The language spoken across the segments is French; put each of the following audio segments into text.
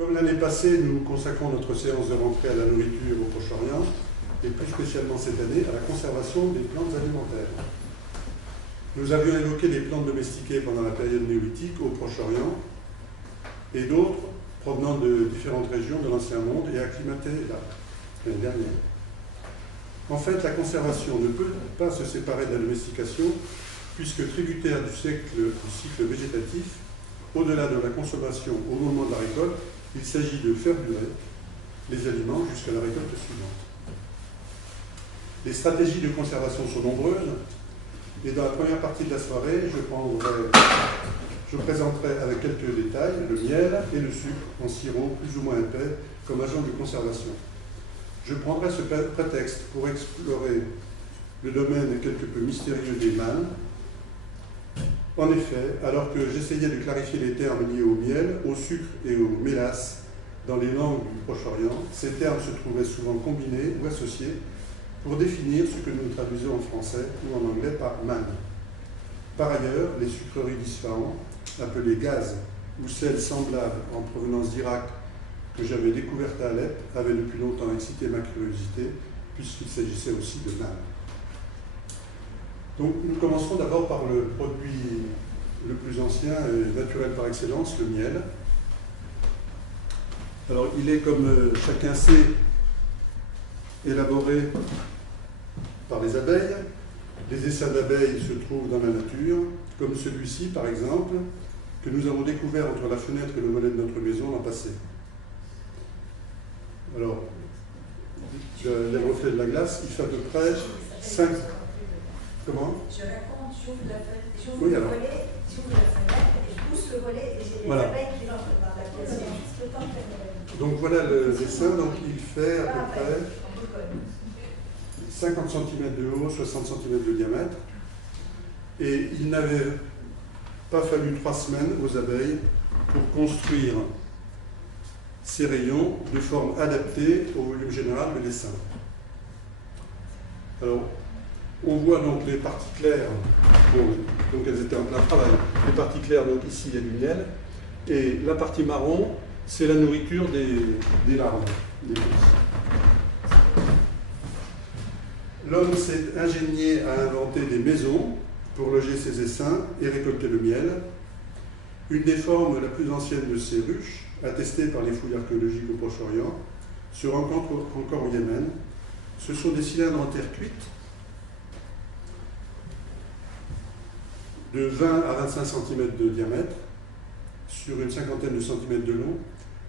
Comme l'année passée, nous consacrons notre séance de rentrée à la nourriture au Proche-Orient, et plus spécialement cette année à la conservation des plantes alimentaires. Nous avions évoqué les plantes domestiquées pendant la période néolithique au Proche-Orient, et d'autres provenant de différentes régions de l'Ancien Monde et acclimatées là, l'année dernière. En fait, la conservation ne peut pas se séparer de la domestication, puisque tributaire du cycle végétatif, au-delà de la consommation au moment de la récolte, il s'agit de faire durer les aliments jusqu'à la récolte suivante. Les stratégies de conservation sont nombreuses, et dans la première partie de la soirée, je présenterai avec quelques détails le miel et le sucre en sirop plus ou moins épais comme agent de conservation. Je prendrai ce prétexte pour explorer le domaine quelque peu mystérieux des mannes. En effet, alors que j'essayais de clarifier les termes liés au miel, au sucre et aux mélasses dans les langues du Proche-Orient, ces termes se trouvaient souvent combinés ou associés pour définir ce que nous traduisons en français ou en anglais par manne. Par ailleurs, les sucreries d'Isfahan, appelées gaz, ou celles semblables en provenance d'Irak que j'avais découvertes à Alep, avaient depuis longtemps excité ma curiosité, puisqu'il s'agissait aussi de manne. Donc nous commencerons d'abord par le produit le plus ancien et naturel par excellence, le miel. Alors il est, comme chacun sait, élaboré par les abeilles. Les essaims d'abeilles se trouvent dans la nature, comme celui-ci par exemple, que nous avons découvert entre la fenêtre et le volet de notre maison l'an passé. Alors, les reflets de la glace, il fait à peu près 5... Comment? Je raconte, j'ouvre la fenêtre, oui, alors. j'ouvre la fenêtre et je pousse le volet et j'ai les abeilles qui rentrent dans la pièce. Juste le temps de... Donc voilà le dessin, donc il fait à peu près 50 cm de haut, 60 cm de diamètre. Et il n'avait pas fallu 3 semaines aux abeilles pour construire ces rayons de forme adaptée au volume général de l'essaim. Alors, on voit donc les parties claires, bon, donc elles étaient en plein travail. Les parties claires, donc ici il y a du miel, et la partie marron, c'est la nourriture des larves, des petits. L'homme s'est ingénié à inventer des maisons pour loger ses essaims et récolter le miel. Une des formes la plus ancienne de ces ruches, attestée par les fouilles archéologiques au Proche-Orient, se rencontre encore au Yémen. Ce sont des cylindres en terre cuite de 20 à 25 cm de diamètre sur une cinquantaine de centimètres de long,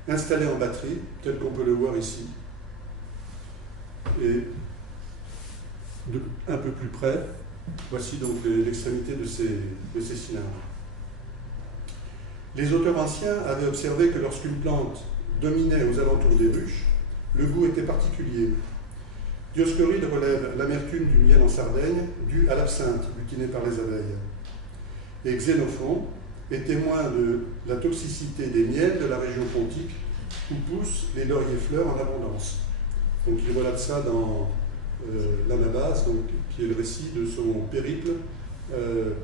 installés en batterie, tel qu'on peut le voir ici. Et un peu plus près, voici donc l'extrémité de ces cylindres. Les auteurs anciens avaient observé que lorsqu'une plante dominait aux alentours des ruches, le goût était particulier. Dioscoride relève l'amertume du miel en Sardaigne due à l'absinthe butinée par les abeilles. Et Xénophon est témoin de la toxicité des miels de la région pontique où poussent les lauriers-fleurs en abondance. Donc il relate ça dans l'Anabase, qui est le récit de son périple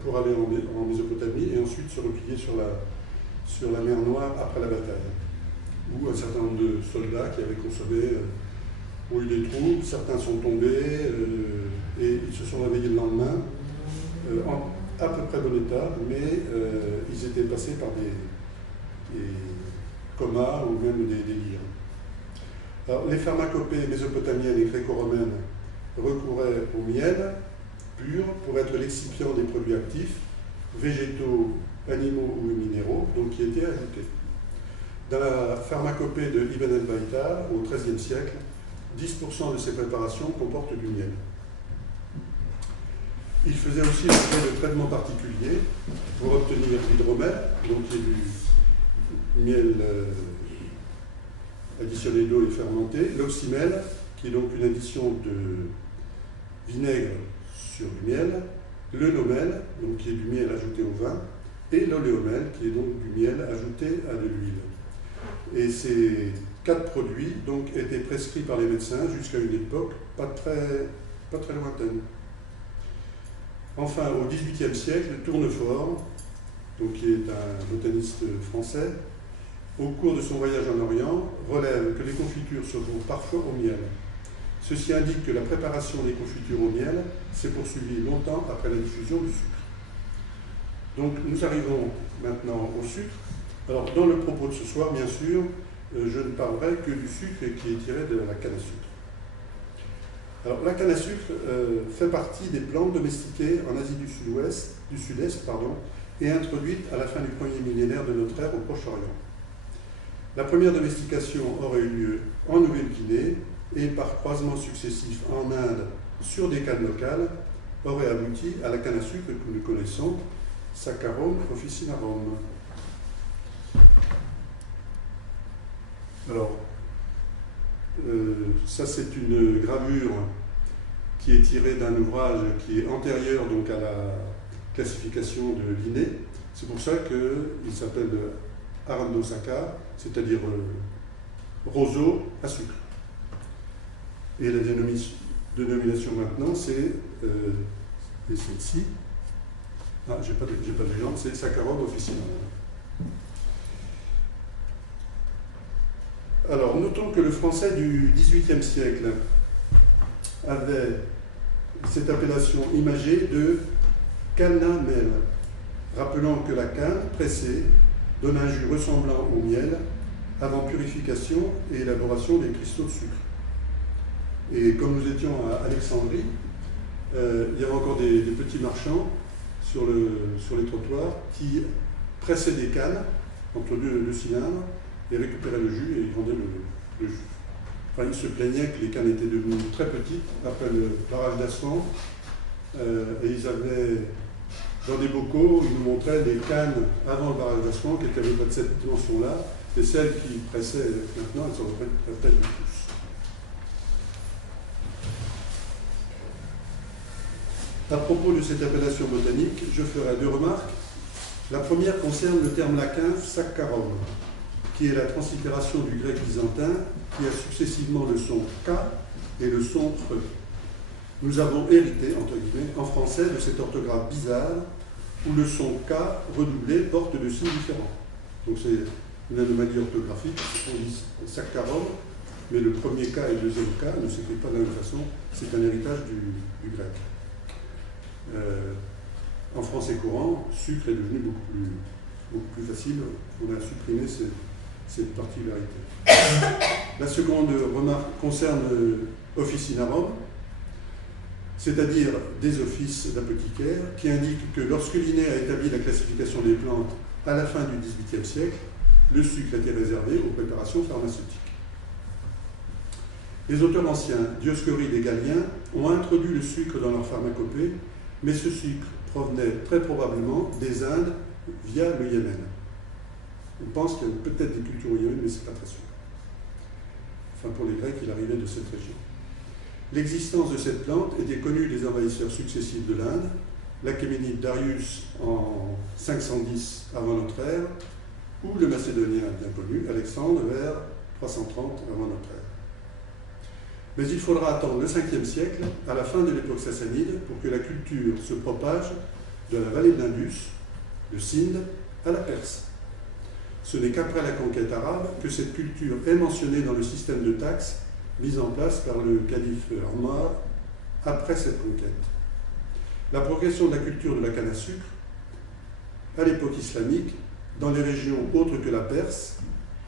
pour aller en Mésopotamie et ensuite se replier sur la mer Noire après la bataille, où un certain nombre de soldats qui avaient consommé ont eu des troubles, certains sont tombés et ils se sont réveillés le lendemain en à peu près bon état, mais ils étaient passés par des comas ou même des délires. Alors, les pharmacopées mésopotamiennes et gréco-romaines recouraient au miel pur pour être l'excipient des produits actifs, végétaux, animaux ou minéraux, donc qui étaient ajoutés. Dans la pharmacopée de Ibn el-Baïtar, au XIIIe siècle, 10% de ces préparations comportent du miel. Il faisait aussi l'objet de traitements particuliers pour obtenir l'hydromel, donc qui est du miel additionné d'eau et fermenté, l'oxymel, qui est donc une addition de vinaigre sur du miel, le nomel, donc qui est du miel ajouté au vin, et l'oléomel, qui est donc du miel ajouté à de l'huile. Et ces 4 produits donc, étaient prescrits par les médecins jusqu'à une époque pas très lointaine. Enfin, au XVIIIe siècle, Tournefort, donc, qui est un botaniste français, au cours de son voyage en Orient, relève que les confitures se font parfois au miel. Ceci indique que la préparation des confitures au miel s'est poursuivie longtemps après la diffusion du sucre. Donc nous arrivons maintenant au sucre. Alors dans le propos de ce soir, bien sûr, je ne parlerai que du sucre qui est tiré de la canne à sucre. Alors la canne à sucre fait partie des plantes domestiquées en Asie du Sud-Est, et introduite à la fin du premier millénaire de notre ère au Proche-Orient. La première domestication aurait eu lieu en Nouvelle-Guinée et par croisement successif en Inde sur des cannes locales aurait abouti à la canne à sucre que nous connaissons, Saccharum officinarum. Alors, ça c'est une gravure qui est tirée d'un ouvrage qui est antérieur donc à la classification de Linné. C'est pour ça qu'il s'appelle Arandosaka, c'est-à-dire roseau à sucre. Et la dénomination maintenant, c'est celle-ci. Ah, j'ai pas de légende, c'est Saccharum officinarum. Alors, notons que le français du XVIIIe siècle avait cette appellation imagée de cannamel, rappelant que la canne pressée donne un jus ressemblant au miel avant purification et élaboration des cristaux de sucre. Et comme nous étions à Alexandrie, il y avait encore des petits marchands sur les trottoirs qui pressaient des cannes entre deux cylindres et récupéraient le jus et ils vendaient le jus. Enfin, ils se plaignaient que les cannes étaient devenues très petites après le barrage d'Assouan et ils avaient dans des bocaux, ils nous montraient des cannes avant le barrage d'Assouan qui n'avaient pas de cette dimension-là, et celles qui pressaient maintenant, elles sont à peine de pouce. À propos de cette appellation botanique, je ferai deux remarques. La première concerne le terme latin saccharum, qui est la translittération du grec byzantin, qui a successivement le son K et le son E. Nous avons hérité, entre guillemets, en français de cette orthographe bizarre, où le son K redoublé porte de signes différents. Donc c'est une anomalie orthographique, on dit saccharum, mais le premier K et le deuxième K ne s'écrivent pas de la même façon, c'est un héritage du grec. En français courant, sucre est devenu beaucoup plus facile, on a supprimé cette particularité. La seconde remarque concerne officinarum, c'est-à-dire des offices d'apothicaire, qui indiquent que lorsque Linné a établi la classification des plantes à la fin du XVIIIe siècle, le sucre était réservé aux préparations pharmaceutiques. Les auteurs anciens, Dioscoride et Galien, ont introduit le sucre dans leur pharmacopée, mais ce sucre provenait très probablement des Indes via le Yémen. On pense qu'il y a peut-être des cultures au Yémen, mais ce n'est pas très sûr. Enfin, pour les Grecs, il arrivait de cette région. L'existence de cette plante était connue des envahisseurs successifs de l'Inde, l'Achéménide Darius en 510 avant notre ère, ou le Macédonien bien connu, Alexandre, vers 330 avant notre ère. Mais il faudra attendre le 5e siècle, à la fin de l'époque sassanide, pour que la culture se propage de la vallée de l'Indus, de Sindh, à la Perse. Ce n'est qu'après la conquête arabe que cette culture est mentionnée dans le système de taxes mis en place par le calife Omar après cette conquête. La progression de la culture de la canne à sucre, à l'époque islamique, dans les régions autres que la Perse,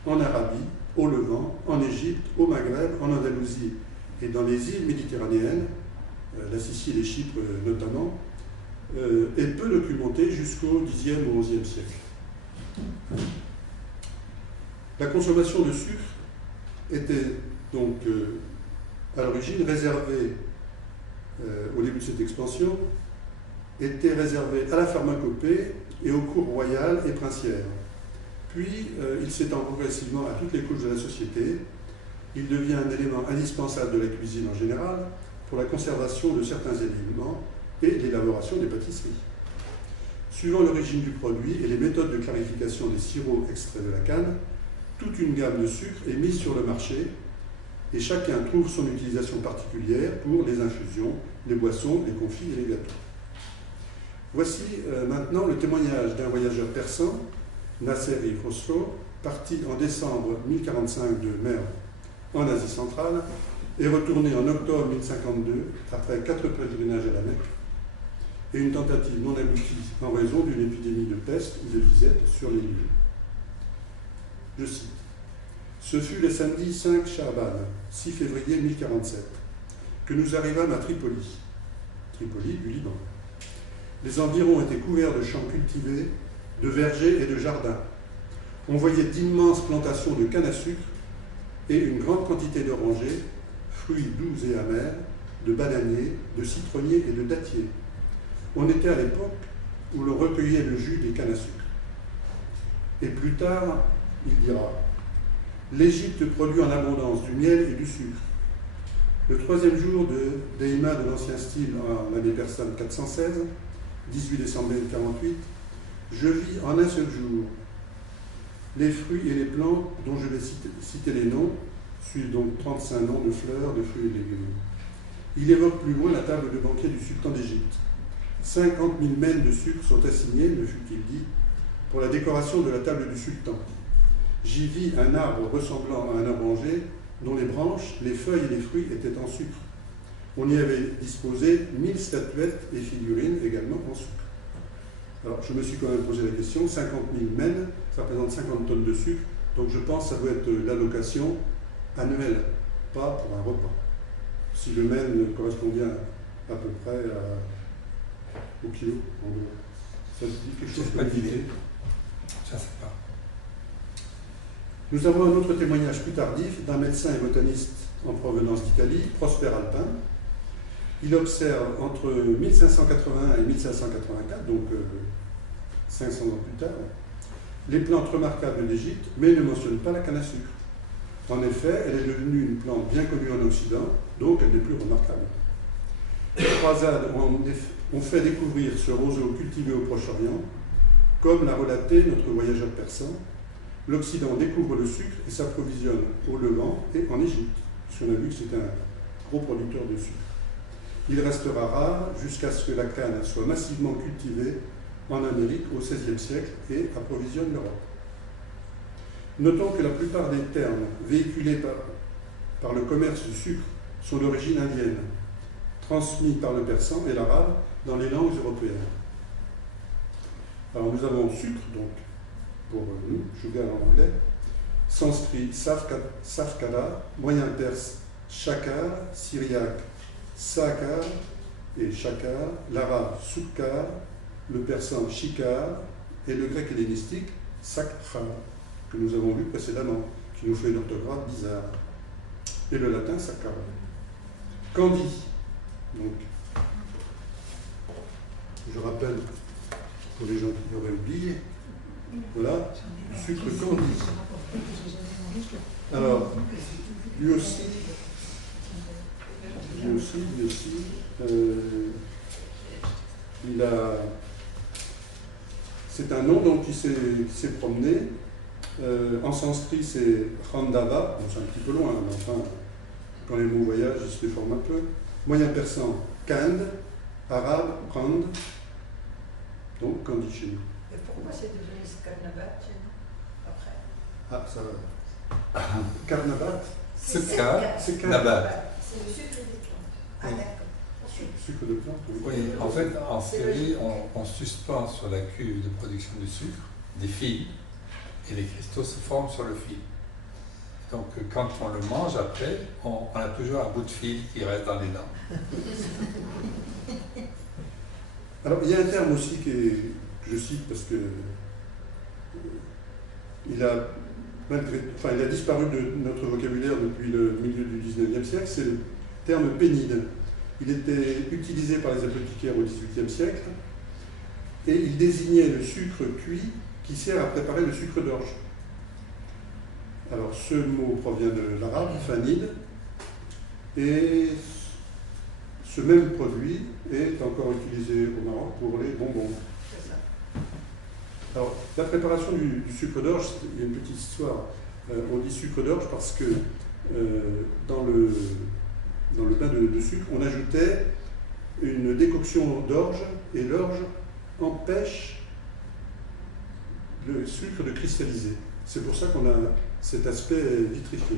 en Arabie, au Levant, en Égypte, au Maghreb, en Andalousie et dans les îles méditerranéennes, la Sicile et Chypre notamment, est peu documentée jusqu'au Xe ou XIe siècle. La consommation de sucre était donc à l'origine réservée, au début de cette expansion, était réservée à la pharmacopée et aux cours royales et princières. Puis, il s'étend progressivement à toutes les couches de la société. Il devient un élément indispensable de la cuisine en général pour la conservation de certains aliments et l'élaboration des pâtisseries. Suivant l'origine du produit et les méthodes de clarification des sirops extraits de la canne, toute une gamme de sucres est mise sur le marché et chacun trouve son utilisation particulière pour les infusions, les boissons, les confits et les gâteaux. Voici maintenant le témoignage d'un voyageur persan, Nasser-i Khosrow, parti en décembre 1045 de mer en Asie centrale, est retourné en octobre 1052 après 4 pèlerinages à la Mecque et une tentative non aboutie en raison d'une épidémie de peste ou de disette sur les lieux. Je cite. Ce fut le samedi 5 Shaban, 6 février 1047, que nous arrivâmes à Tripoli, Tripoli du Liban. Les environs étaient couverts de champs cultivés, de vergers et de jardins. On voyait d'immenses plantations de canne à sucre et une grande quantité d'orangers, fruits doux et amers, de bananiers, de citronniers et de dattiers. On était à l'époque où l'on recueillait le jus des cannes à sucre. Et plus tard, il dira « L'Égypte produit en abondance du miel et du sucre. Le 3e jour de Déima de l'Ancien Style en l'année persane 416, 18 décembre 1048, je vis en un seul jour les fruits et les plantes dont je vais citer les noms, suivent donc 35 noms de fleurs, de fruits et de légumes. Il évoque plus loin la table de banquet du sultan d'Égypte. 50 000 mènes de sucre sont assignés, me fut-il dit, pour la décoration de la table du sultan. J'y vis un arbre ressemblant à un oranger dont les branches, les feuilles et les fruits étaient en sucre. On y avait disposé 1000 statuettes et figurines également en sucre. Alors, je me suis quand même posé la question, 50 000 mènes, ça représente 50 tonnes de sucre, donc je pense que ça doit être l'allocation annuelle, pas pour un repas. Si le mène correspond bien à peu près au kilo, en gros. Ça dit quelque chose pas d'idée. Ça, c'est pas. Nous avons un autre témoignage plus tardif d'un médecin et botaniste en provenance d'Italie, Prosper Alpin. Il observe entre 1581 et 1584, donc 500 ans plus tard, les plantes remarquables d'Égypte, mais ne mentionne pas la canne à sucre. En effet, elle est devenue une plante bien connue en Occident, donc elle n'est plus remarquable. Les croisades ont fait découvrir ce roseau cultivé au Proche-Orient, comme l'a relaté notre voyageur persan. L'Occident découvre le sucre et s'approvisionne au Levant et en Égypte, puisqu'on a vu que c'était un gros producteur de sucre. Il restera rare jusqu'à ce que la canne soit massivement cultivée en Amérique au XVIe siècle et approvisionne l'Europe. Notons que la plupart des termes véhiculés par le commerce du sucre sont d'origine indienne, transmis par le persan et l'arabe dans les langues européennes. Alors nous avons sucre, donc, pour nous, sugar en anglais, sanskrit safkara, moyen perse shakar, syriaque sakar et shakar, l'arabe sukkar, le persan shikar et le grec hellénistique sakhar, que nous avons vu précédemment, qui nous fait une orthographe bizarre, et le latin saccaro. Candie, donc, je rappelle pour les gens qui auraient oublié, voilà, du sucre candie. Alors, lui aussi, c'est un nom donc, qui s'est promené. En sanskrit, c'est Khandava, bon, c'est un petit peu loin, mais enfin, quand les mots voyagent, ils se déforment un peu. Moyen persan, Kand, arabe, Kand, donc Kandi chez nous. Et pourquoi c'est devenu Karnabat chez nous, après? Ah, ça va. Karnabat, C'est c'est Nabat. C'est le sucre des plantes. Ah, d'accord. Sucre de plante, oui. Oui, en fait, en série, on suspend sur la cuve de production du sucre des fils et les cristaux se forment sur le fil. Donc, quand on le mange après, on a toujours un bout de fil qui reste dans les dents. Alors, il y a un terme aussi que je cite parce que il a disparu de notre vocabulaire depuis le milieu du XIXe siècle, c'est le terme pénide. Il était utilisé par les apothicaires au XVIIIe siècle et il désignait le sucre cuit qui sert à préparer le sucre d'orge. Alors ce mot provient de l'arabe, fanide, et ce même produit est encore utilisé au Maroc pour les bonbons. Alors la préparation du sucre d'orge, il y a une petite histoire. On dit sucre d'orge parce que dans le bain de sucre, on ajoutait une décoction d'orge et l'orge empêche le sucre de cristalliser. C'est pour ça qu'on a cet aspect vitrifié.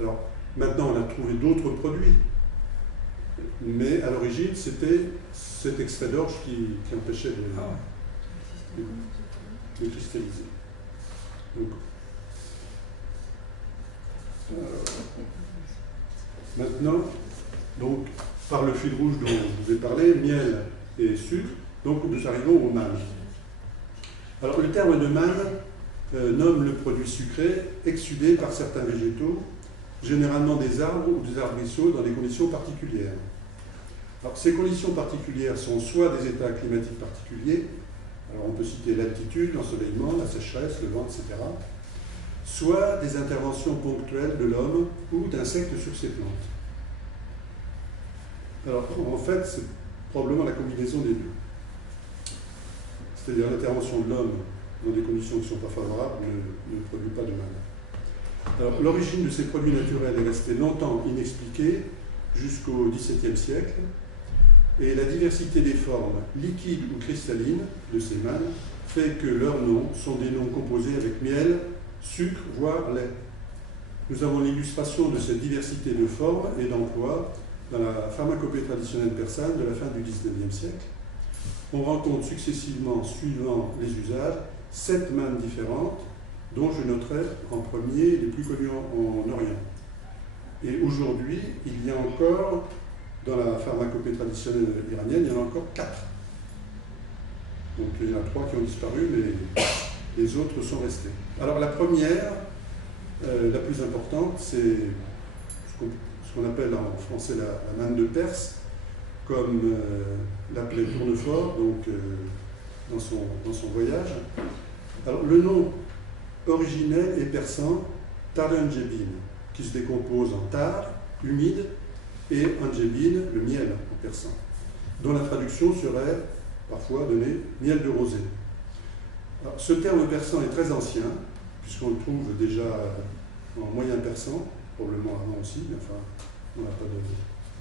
Alors, maintenant, on a trouvé d'autres produits, mais à l'origine, c'était cet extrait d'orge qui empêchait de cristalliser. Donc, maintenant, donc, par le fil rouge dont je vous ai parlé, miel et sucre, donc nous arrivons au manne. Alors le terme de manne nomme le produit sucré exsudé par certains végétaux, généralement des arbres ou des arbrisseaux dans des conditions particulières. Alors ces conditions particulières sont soit des états climatiques particuliers, alors on peut citer l'altitude, l'ensoleillement, la sécheresse, le vent, etc., soit des interventions ponctuelles de l'homme ou d'insectes sur ces plantes. Alors, en fait, c'est probablement la combinaison des deux. C'est-à-dire l'intervention de l'homme dans des conditions qui ne sont pas favorables ne produit pas de mal. Alors, l'origine de ces produits naturels est restée longtemps inexpliquée jusqu'au XVIIe siècle, et la diversité des formes, liquides ou cristallines, de ces mannes fait que leurs noms sont des noms composés avec miel, sucre, voire lait. Nous avons l'illustration de cette diversité de formes et d'emplois dans la pharmacopée traditionnelle persane de la fin du XIXe siècle. On rencontre successivement, suivant les usages, 7 mannes différentes, dont je noterai en premier les plus connus en Orient. Et aujourd'hui, il y a encore, dans la pharmacopée traditionnelle iranienne, il y en a encore 4. Donc il y en a 3 qui ont disparu, mais les autres sont restés. Alors la première, la plus importante, c'est ce qu'on appelle en français la manne de Perse, comme l'appelait Tournefort donc, dans son voyage. Alors le nom originel est persan Taranjebin, qui se décompose en tar, humide, et anjebin, le miel en persan, dont la traduction serait parfois donnée miel de rosée. Alors, ce terme persan est très ancien, puisqu'on le trouve déjà en moyen persan, probablement avant aussi, mais enfin, on n'a pas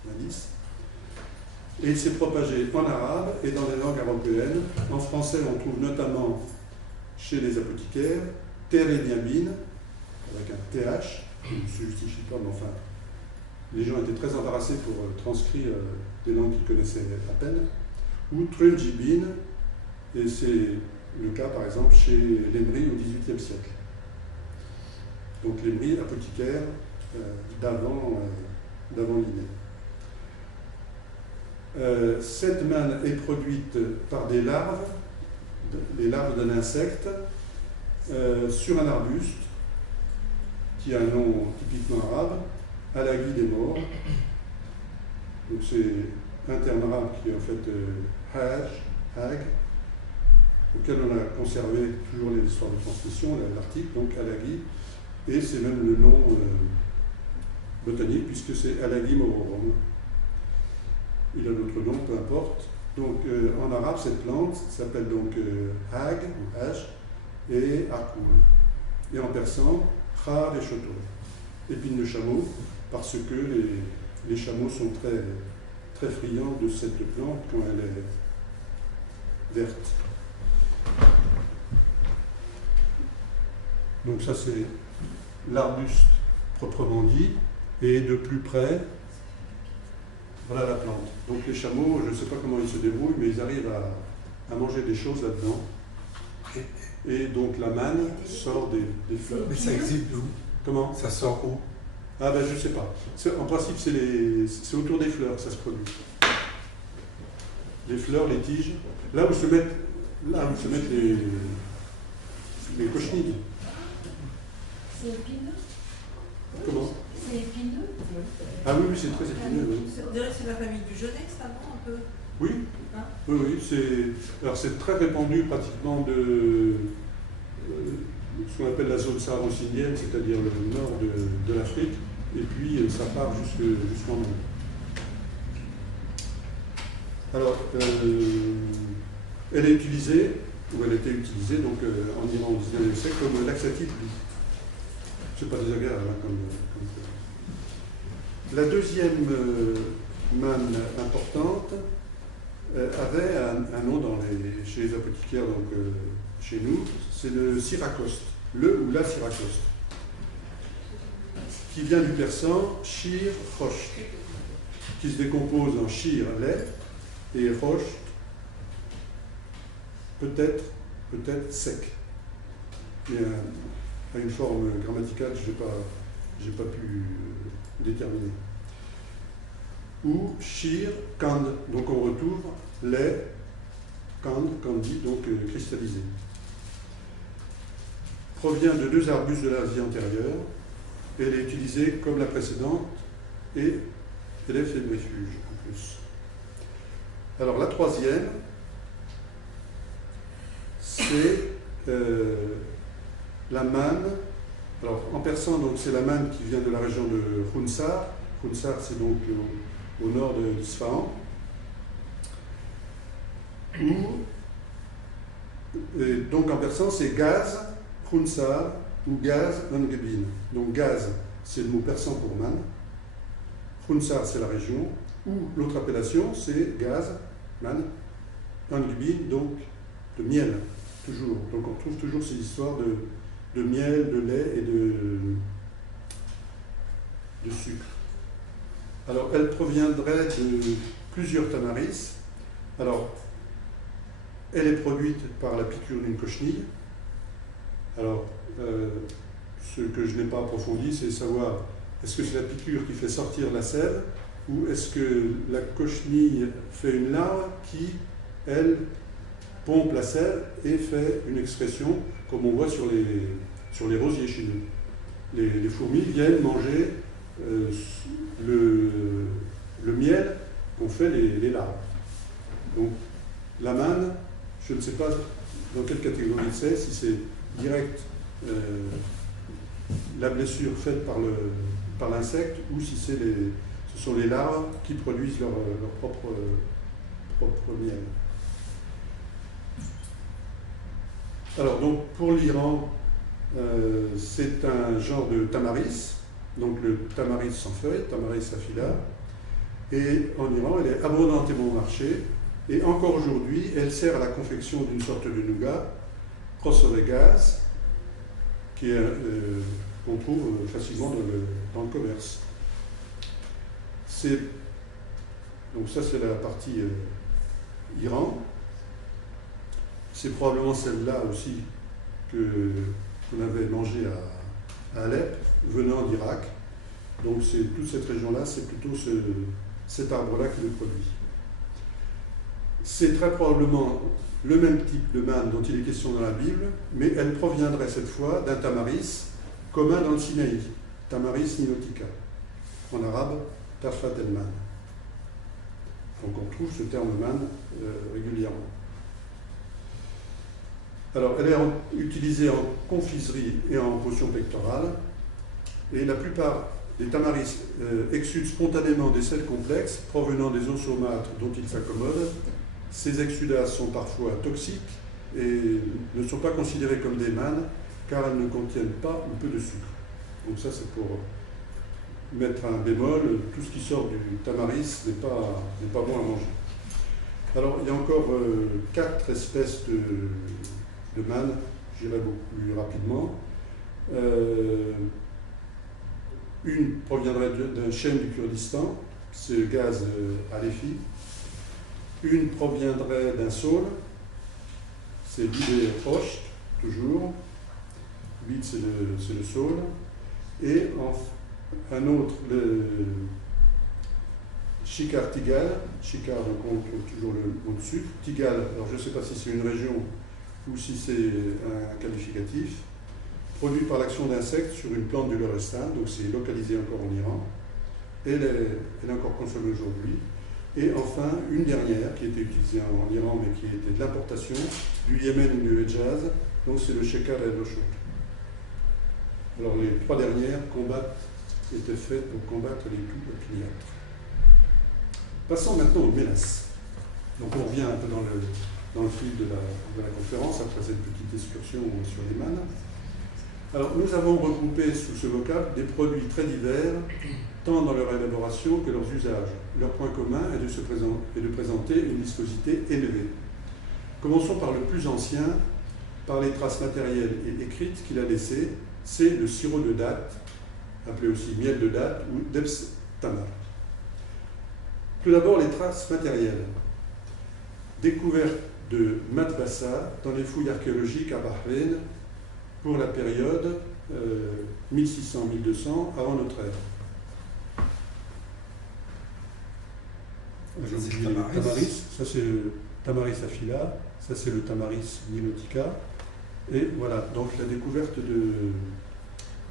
d'indice. Et il s'est propagé en arabe et dans les langues européennes. En français, on trouve notamment chez les apothicaires Tereniabine, avec un TH, qui ne se justifie pas, mais enfin, les gens étaient très embarrassés pour transcrire des langues qu'ils connaissaient à peine, ou Trunjibine, et c'est le cas par exemple chez l'Emery au XVIIIe siècle. Donc l'Emery, apothicaire d'avant Linné. Cette manne est produite par des larves, les larves d'un insecte, sur un arbuste qui a un nom typiquement arabe, Alaghi des morts. Donc c'est un terme arabe qui est en fait Hag, auquel on a conservé toujours les histoires de transmission, l'article, donc Alaghi, et c'est même le nom botanique puisque c'est Alaghi mororum. Il a d'autres noms, peu importe. Donc en arabe, cette plante s'appelle donc Hag, ou Haj, et Akoul. Et en persan, Khar et Choto. Épine de chameau, parce que les chameaux sont très, très friands de cette plante quand elle est verte. Donc ça c'est l'arbuste proprement dit, et de plus près, voilà la plante. Donc les chameaux, je ne sais pas comment ils se débrouillent, mais ils arrivent à manger des choses là-dedans. Et donc la manne sort des fleurs. Mais ça existe d'où? Comment? Ça sort où? Ah ben je sais pas. En principe c'est autour des fleurs que ça se produit. Les fleurs, les tiges, là où se mettent les cochenilles. C'est épineux? Comment? C'est épineux? Ah oui, oui, c'est très épineux. Oui. On dirait que c'est la famille du genêt, ça, non, un peu? Oui, Hein? oui, oui. Alors c'est très répandu pratiquement de ce qu'on appelle la zone saharo-syrienne, c'est-à-dire le nord de l'Afrique, et puis ça part jusqu'en Inde. Alors, elle est utilisée, ou elle était utilisée donc, en Iran au XIXe siècle comme laxatif. C'est pas désagréable hein, comme La deuxième manne importante avait un nom chez les apothicaires, donc chez nous, c'est le syracoste. le ou la Syracoste, qui vient du persan shir rosh, qui se décompose en shir, lait, et rosh, peut-être sec. Mais à une forme grammaticale, je n'ai pas pu déterminer. Ou shir, kand, donc on retrouve lait, kandi, donc cristallisé. Provient de 2 arbustes de l'Asie antérieure, et elle est utilisée comme la précédente, et elle est fébrifuge en plus. Alors la troisième, c'est la manne. Alors en persan, donc c'est la manne qui vient de la région de Khunsar. Khunsar, c'est donc au nord d'Isfahan. Donc en persan, c'est gaz, Khunsar ou gaz, Angebin. Donc gaz, c'est le mot persan pour manne. Khunsar, c'est la région. Ou l'autre appellation, c'est gaz, manne, Angebin, donc de miel, toujours. Donc on trouve toujours ces histoires de miel, de lait et de sucre. Alors elle proviendrait de plusieurs tamaris. Alors elle est produite par la piqûre d'une cochenille. Alors ce que je n'ai pas approfondi, c'est savoir est-ce que c'est la piqûre qui fait sortir la sève ou est-ce que la cochenille fait une larve qui, elle, pompe la sève et fait une excrétion, comme on voit sur les rosiers chez nous. Les fourmis viennent manger le miel qu'ont fait les larves. Donc la manne, je ne sais pas dans quelle catégorie c'est, si c'est direct la blessure faite par l'insecte ou si ce sont les larves qui produisent leur propre miel. Alors, donc, pour l'Iran, c'est un genre de tamaris, donc le tamaris sans feuilles, tamaris afila, et en Iran, elle est abondante et bon marché, et encore aujourd'hui, elle sert à la confection d'une sorte de nougat, prosovegaz, qu'on trouve facilement dans le commerce. Donc ça, c'est la partie Iran. C'est probablement celle-là aussi qu'on avait mangé à Alep, venant d'Irak. Donc toute cette région-là, c'est plutôt cet arbre-là qui le produit. C'est très probablement le même type de manne dont il est question dans la Bible, mais elle proviendrait cette fois d'un tamaris commun dans le Sinaï, Tamaris nilotica, en arabe, Tafat el-Man. Donc on trouve ce terme manne régulièrement. Alors, elle est utilisée en confiserie et en potion pectorale, et la plupart des tamaris exsudent spontanément des sels complexes provenant des eaux saumâtres dont ils s'accommodent. Ces exsudats sont parfois toxiques et ne sont pas considérés comme des mannes car elles ne contiennent pas ou peu de sucre. Donc ça, c'est pour mettre un bémol, tout ce qui sort du tamaris n'est pas bon à manger. Alors, il y a encore 4 espèces de manne, j'irai beaucoup plus rapidement. Une proviendrait d'un chêne du Kurdistan, c'est le gaz Alefi. Une proviendrait d'un saule, c'est l'idée roche, toujours. Bide, c'est le saule. Et un autre, le Chikar Tigal. Chikar, donc on trouve toujours le mot de sucre. Tigal, alors je ne sais pas si c'est une région ou si c'est un qualificatif, produit par l'action d'insectes sur une plante du Lorestan, donc c'est localisé encore en Iran. Elle est encore consommée aujourd'hui. Et enfin, une dernière qui était utilisée en Iran, mais qui était de l'importation du Yémen ou du Hejaz, donc c'est le Shekar el-Loshot. Alors les 3 dernières étaient faites pour combattre les toux opiniâtres. Passons maintenant aux mélaces. Donc on revient un peu dans le fil de la conférence, après cette petite excursion sur les mannes. Alors nous avons regroupé sous ce vocable des produits très divers, tant dans leur élaboration que leurs usages. Leur point commun est de présenter une viscosité élevée. Commençons par le plus ancien, par les traces matérielles et écrites qu'il a laissées, c'est le sirop de date, appelé aussi miel de date ou debs tamar. Tout d'abord, les traces matérielles. Découverte de Matbassa dans les fouilles archéologiques à Bahreïn pour la période 1600-1200 avant notre ère. J'ai oublié le tamaris, ça c'est le tamaris afila, ça c'est le tamaris nilotica. Et voilà, donc la découverte de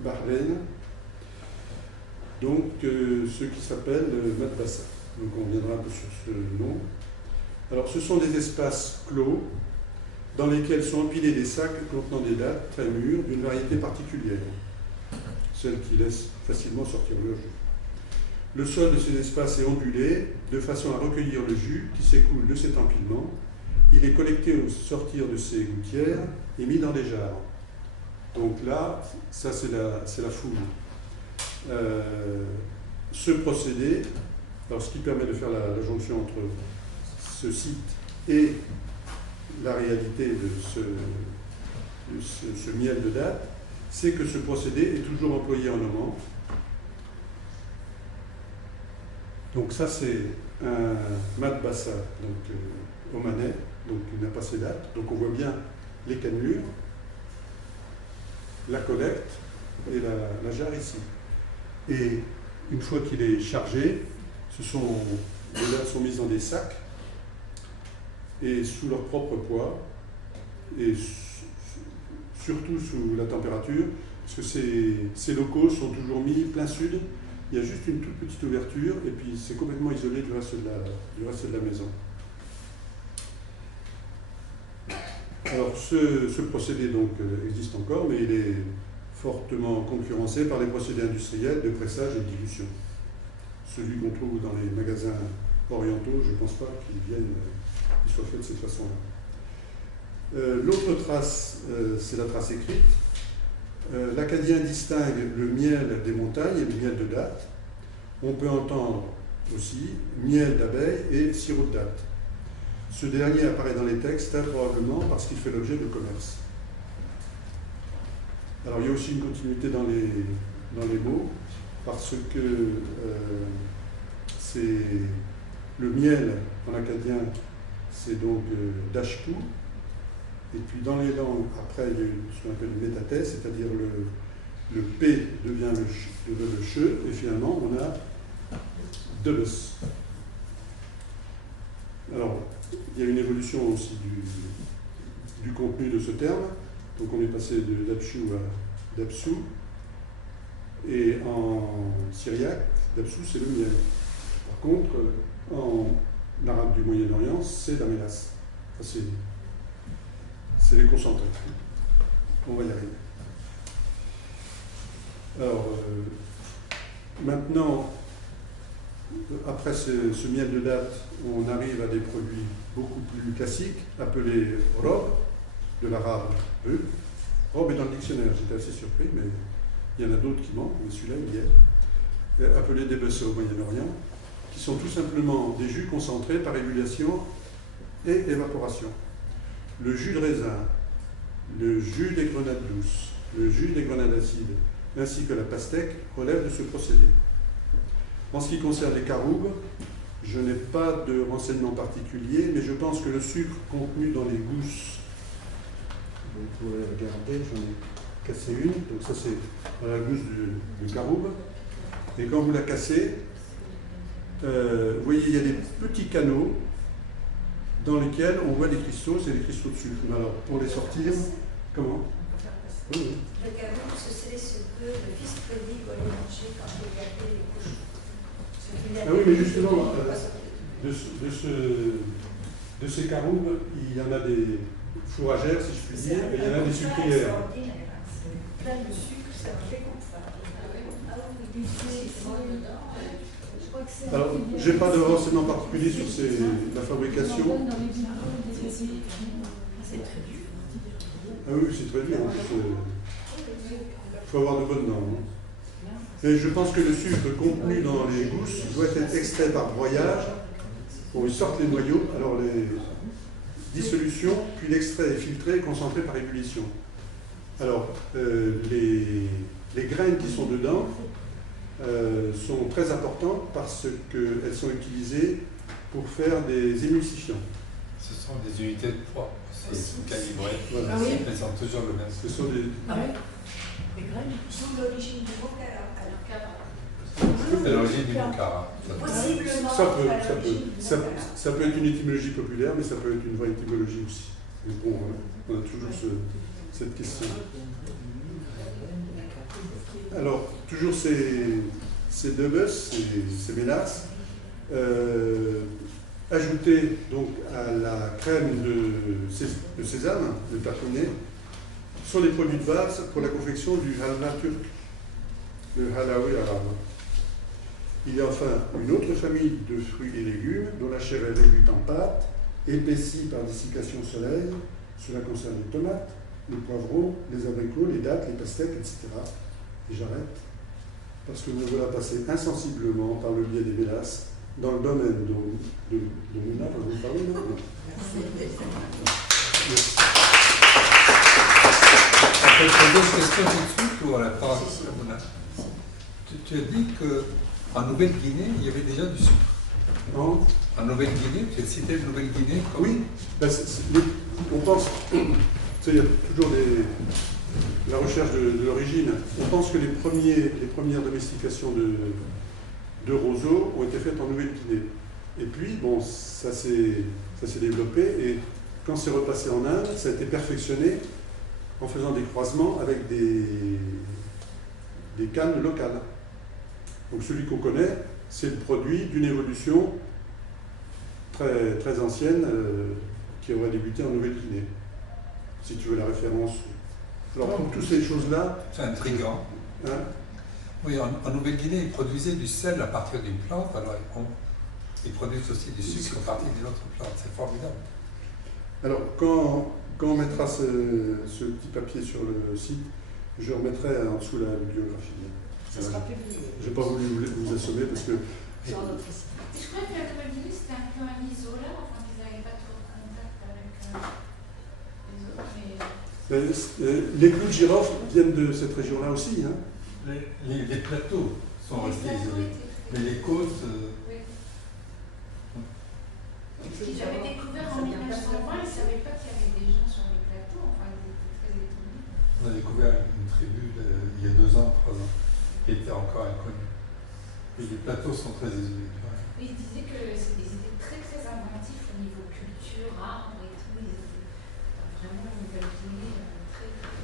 Bahreïn, donc ce qui s'appelle Matbassa. Donc on reviendra un peu sur ce nom. Alors ce sont des espaces clos dans lesquels sont empilés des sacs contenant des dattes très mûres d'une variété particulière, celles qui laissent facilement sortir le jus. Le sol de ces espaces est ondulé de façon à recueillir le jus qui s'écoule de cet empilement. Il est collecté au sortir de ces gouttières et mis dans des jarres. Donc là, ça c'est la foule. Ce procédé, alors ce qui permet de faire la jonction entre ce site et la réalité de ce miel de date, c'est que ce procédé est toujours employé en Oman. Donc ça c'est un matbassa, donc omanais, donc il n'a pas ses dates. Donc on voit bien les cannelures, la collecte et la jarre ici. Et une fois qu'il est chargé, les dattes sont mises dans des sacs et sous leur propre poids et surtout sous la température, parce que ces locaux sont toujours mis plein sud. Il y a juste une toute petite ouverture et puis c'est complètement isolé du reste de la maison. Alors ce procédé donc existe encore, mais il est fortement concurrencé par les procédés industriels de pressage et de dilution. Celui qu'on trouve dans les magasins orientaux, je ne pense pas qu'il soit fait de cette façon-là. L'autre trace, c'est la trace écrite. L'Acadien distingue le miel des montagnes et le miel de date. On peut entendre aussi miel d'abeille et sirop de date. Ce dernier apparaît dans les textes probablement parce qu'il fait l'objet de commerce. Alors il y a aussi une continuité dans les mots, parce que c'est le miel en acadien, c'est donc dashpu, et puis dans les langues, après il y a ce qu'on appelle le métathèse, c'est-à-dire le P devient le che, et finalement on a debes. Alors il y a une évolution aussi du contenu de ce terme, donc on est passé de dapshu à dapsu, et en syriaque, dapsu c'est le miel. Par contre, en arabe du Moyen-Orient, c'est la mélasse. Enfin, c'est les concentrés. On va y arriver. Alors, maintenant, après ce miel de date, on arrive à des produits beaucoup plus classiques, appelés rob, de l'arabe rub. Rob est dans le dictionnaire, j'étais assez surpris, mais il y en a d'autres qui manquent, mais celui-là, il y est. Appelés des bessés au Moyen-Orient, qui sont tout simplement des jus concentrés par ébullition et évaporation. Le jus de raisin, le jus des grenades douces, le jus des grenades acides, ainsi que la pastèque relèvent de ce procédé. En ce qui concerne les caroubes, je n'ai pas de renseignements particuliers, mais je pense que le sucre contenu dans les gousses, vous pourrez regarder, j'en ai cassé une, donc ça c'est la gousse du caroube, et quand vous la cassez, vous voyez, il y a des petits canaux dans lesquels on voit des cristaux, c'est des cristaux de sucre. Alors, pour les sortir, comment? Oui, oui. Le caroube, c'est ce que le fils prédit allait manger quand il gardait les cochons. Ah oui, mais justement, de ces caroubes, il y en a des fourragères, si je puis dire, et il y en a des sucrières. Plein de sucre, c'est un fait comme ça. Alors, je n'ai pas de renseignements particuliers sur la fabrication. Ah oui, c'est très dur. Il faut avoir de bonnes normes. Et je pense que le sucre contenu dans les gousses doit être extrait par broyage. Bon, ils sortent les noyaux. Alors, dissolution, puis l'extrait est filtré et concentré par ébullition. Alors, les graines qui sont dedans sont très importantes parce qu'elles sont utilisées pour faire des émulsifiants. Ce sont des unités de poids, c'est calibré. Voilà. Ah oui. Elles ont toujours le même. Ce sont des... Ah oui. Les graines. D'où l'origine du mot cara. C'est l'origine du mocara. Possiblement. Ça peut être une étymologie populaire, mais ça peut être une vraie étymologie aussi. Mais bon, on a toujours cette question. Alors, toujours ces deux bœufs, ces mélasses, ajoutés donc à la crème de sésame, de tapenné, sont les produits de base pour la confection du halva turc, le halawi arabe. Il y a enfin une autre famille de fruits et légumes dont la chair est réduite en pâte, épaissie par dessiccation au soleil. Cela concerne les tomates, les poivrons, les abricots, les dattes, les pastèques, etc. Et j'arrête, parce que nous voilà passés insensiblement par le biais des mélasses dans le domaine de Mouna, quand vous parlez, non? Merci. Après, je pose une question tout de suite ou à la fin? Tu as dit qu'en Nouvelle-Guinée, il y avait déjà du sucre. Non. En Nouvelle-Guinée, tu as cité la Nouvelle-Guinée comme... Oui, ben on pense, il y a toujours la recherche de l'origine. On pense que les premières domestications de roseaux ont été faites en Nouvelle-Guinée. Et puis, bon, ça s'est développé, et quand c'est repassé en Inde, ça a été perfectionné en faisant des croisements avec des cannes locales. Donc celui qu'on connaît, c'est le produit d'une évolution très, très ancienne qui aurait débuté en Nouvelle-Guinée, si tu veux la référence. Alors pour toutes ces choses-là... C'est intriguant. Hein? Oui, en Nouvelle-Guinée, ils produisaient du sel à partir d'une plante, alors ils produisent aussi du sucre à partir d'une autre plante. C'est formidable. Alors quand on mettra ce petit papier sur le site, je remettrai en dessous la bibliographie. Ça sera publié. Je n'ai pas voulu vous assommer parce que... Sur notre site. Je crois que la Nouvelle-Guinée, c'était un peu un isolat, enfin, qu'ils n'avaient pas trop de contact avec les autres, mais... les clous de girofle viennent de cette région-là aussi. Hein. Les plateaux sont restés isolés, mais les côtes... Oui. J'avais découvert en 1920, ils ne savaient pas qu'il y avait des gens sur les plateaux, enfin, ils étaient très étonnés. On a découvert une tribu il y a 2 ans, 3 ans, qui était encore inconnue. Et les plateaux sont très isolés. Oui, ils disaient qu'ils étaient très très inventifs au niveau culture, arbre et tout. Ils étaient vraiment une Nouvelle-Guinée très très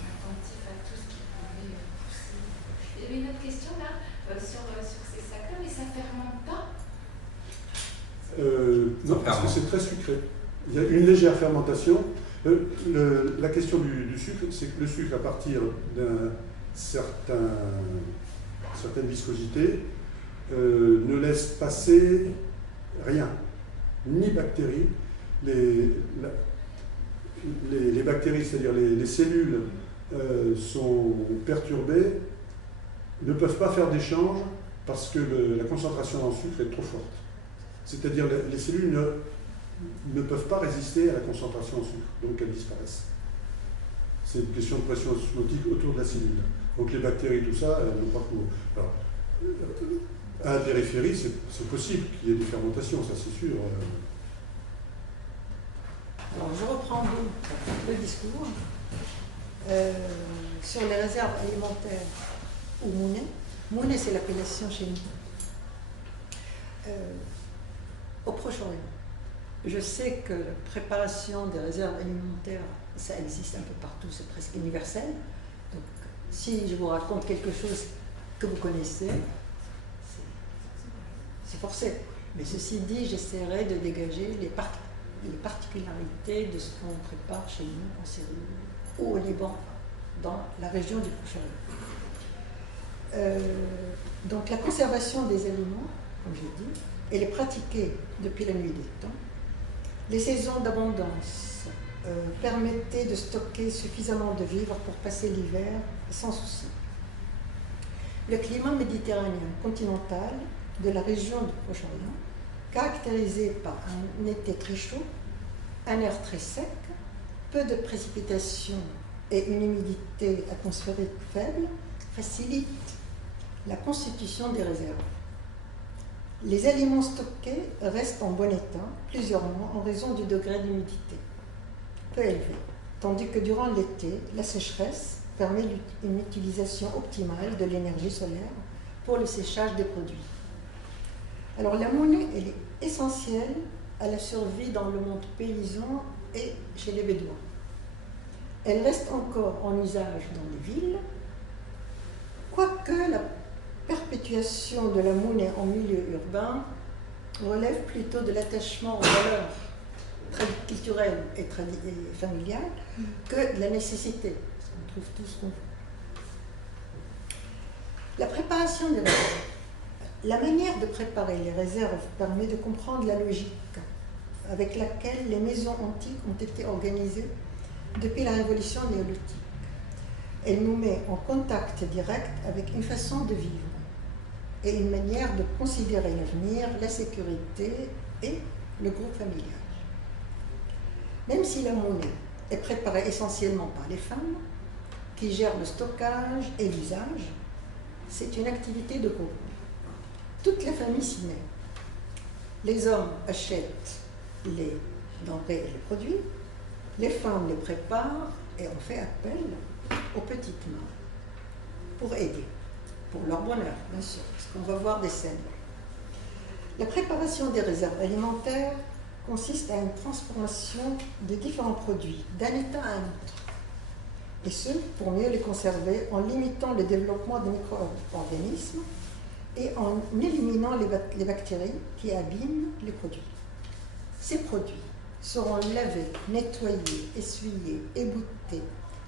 attentifs à tout ce qui pouvait pousser. Il y avait une autre question là sur ces sacs-là, mais ça ne fermente pas? Non, parce que c'est très sucré. Il y a une légère fermentation. La question du sucre, c'est que le sucre, à partir d'une certaine viscosité, ne laisse passer rien, ni bactéries. Les bactéries, c'est-à-dire les cellules, sont perturbées, ne peuvent pas faire d'échange parce que la concentration en sucre est trop forte. C'est-à-dire les cellules ne peuvent pas résister à la concentration en sucre, donc elles disparaissent. C'est une question de pression osmotique autour de la cellule. Donc les bactéries, tout ça, elles n'ont pas cours. Alors, à la périphérie, c'est possible qu'il y ait des fermentations, ça c'est sûr. Alors, je reprends le discours sur les réserves alimentaires au Mounet. Mounet, c'est l'appellation chez nous. Au Proche-Orient, je sais que la préparation des réserves alimentaires, ça existe un peu partout, c'est presque universel. Donc, si je vous raconte quelque chose que vous connaissez, c'est forcé. Mais ceci dit, j'essaierai de dégager les particularités de ce qu'on prépare chez nous en Syrie ou au Liban, dans la région du Proche-Orient. Donc la conservation des aliments, comme j'ai dit, elle est pratiquée depuis la nuit des temps. Les saisons d'abondance permettaient de stocker suffisamment de vivres pour passer l'hiver sans souci. Le climat méditerranéen continental de la région du Proche-Orient, caractérisé par un été très chaud, un air très sec, peu de précipitations et une humidité atmosphérique faible facilitent la constitution des réserves. Les aliments stockés restent en bon état plusieurs mois en raison du degré d'humidité peu élevé, tandis que durant l'été, la sécheresse permet une utilisation optimale de l'énergie solaire pour le séchage des produits. Alors la monnaie, elle est essentielle à la survie dans le monde paysan et chez les Bédouins. Elle reste encore en usage dans les villes, quoique la perpétuation de la monnaie en milieu urbain relève plutôt de l'attachement aux valeurs culturelles et familiales que de la nécessité, parce qu'on trouve tout ce qu'on veut. La préparation des réserves. La manière de préparer les réserves permet de comprendre la logique avec laquelle les maisons antiques ont été organisées depuis la révolution néolithique. Elle nous met en contact direct avec une façon de vivre et une manière de considérer l'avenir, la sécurité et le groupe familial. Même si la monnaie est préparée essentiellement par les femmes, qui gèrent le stockage et l'usage, c'est une activité de groupe. Toute la famille s'y met. Les hommes achètent les denrées et les produits, les femmes les préparent et on fait appel aux petites mains pour aider, pour leur bonheur, bien sûr, parce qu'on va voir des scènes. La préparation des réserves alimentaires consiste à une transformation de différents produits d'un état à un autre, et ce, pour mieux les conserver en limitant le développement des micro-organismes et en éliminant les bactéries qui abîment les produits. Ces produits seront lavés, nettoyés, essuyés, égouttés,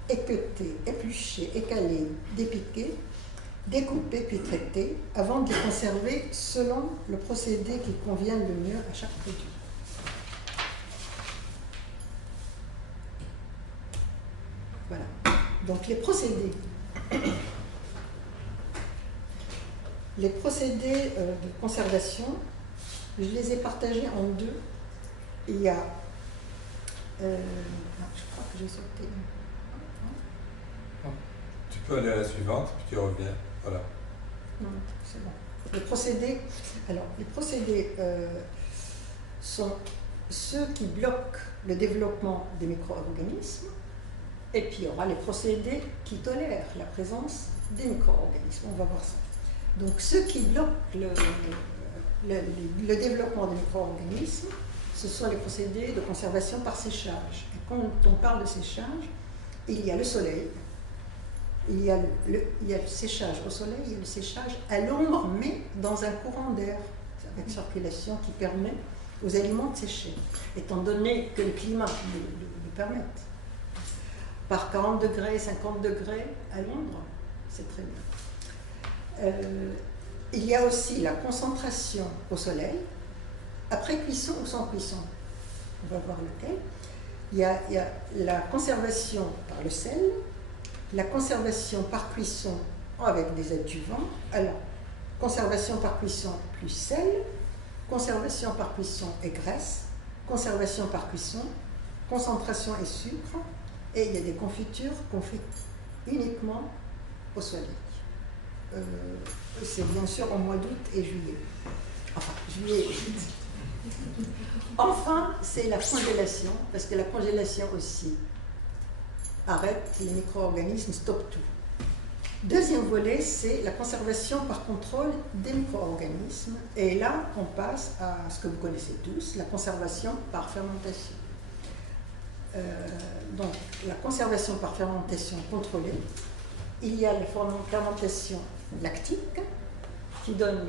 équeutés, épluchés, écalés, dépiqués, découpés puis traités avant de les conserver selon le procédé qui convient le mieux à chaque produit. Voilà. Donc les procédés. Les procédés de conservation, je les ai partagés en deux. Il y a, je crois que j'ai sauté. Tu peux aller à la suivante, puis tu reviens. Voilà. Non, c'est bon. Les procédés, alors, les procédés sont ceux qui bloquent le développement des micro-organismes, et puis il y aura les procédés qui tolèrent la présence des micro-organismes. On va voir ça. Donc, ceux qui bloquent le développement des micro-organismes, ce sont les procédés de conservation par séchage. Et quand on parle de séchage, il y a le soleil, il y a le séchage au soleil, il y a le séchage à l'ombre, mais dans un courant d'air, avec circulation qui permet aux aliments de sécher, étant donné que le climat le permet. Par 40 degrés, 50 degrés à l'ombre, c'est très bien. Il y a aussi la concentration au soleil, après cuisson ou sans cuisson. On va voir lequel. Il y a la conservation par le sel, la conservation par cuisson avec des adjuvants. Alors, conservation par cuisson plus sel, conservation par cuisson et graisse, conservation par cuisson, concentration et sucre, et il y a des confitures qu'on fait uniquement au soleil. C'est bien sûr en mois d'août et juillet. Enfin, juillet et août. Enfin, c'est la congélation, parce que la congélation aussi arrête les micro-organismes, stoppe tout. Deuxième volet, c'est la conservation par contrôle des micro-organismes. Et là, on passe à ce que vous connaissez tous, la conservation par fermentation. Donc, la conservation par fermentation contrôlée. Il y a la fermentation lactique, qui donne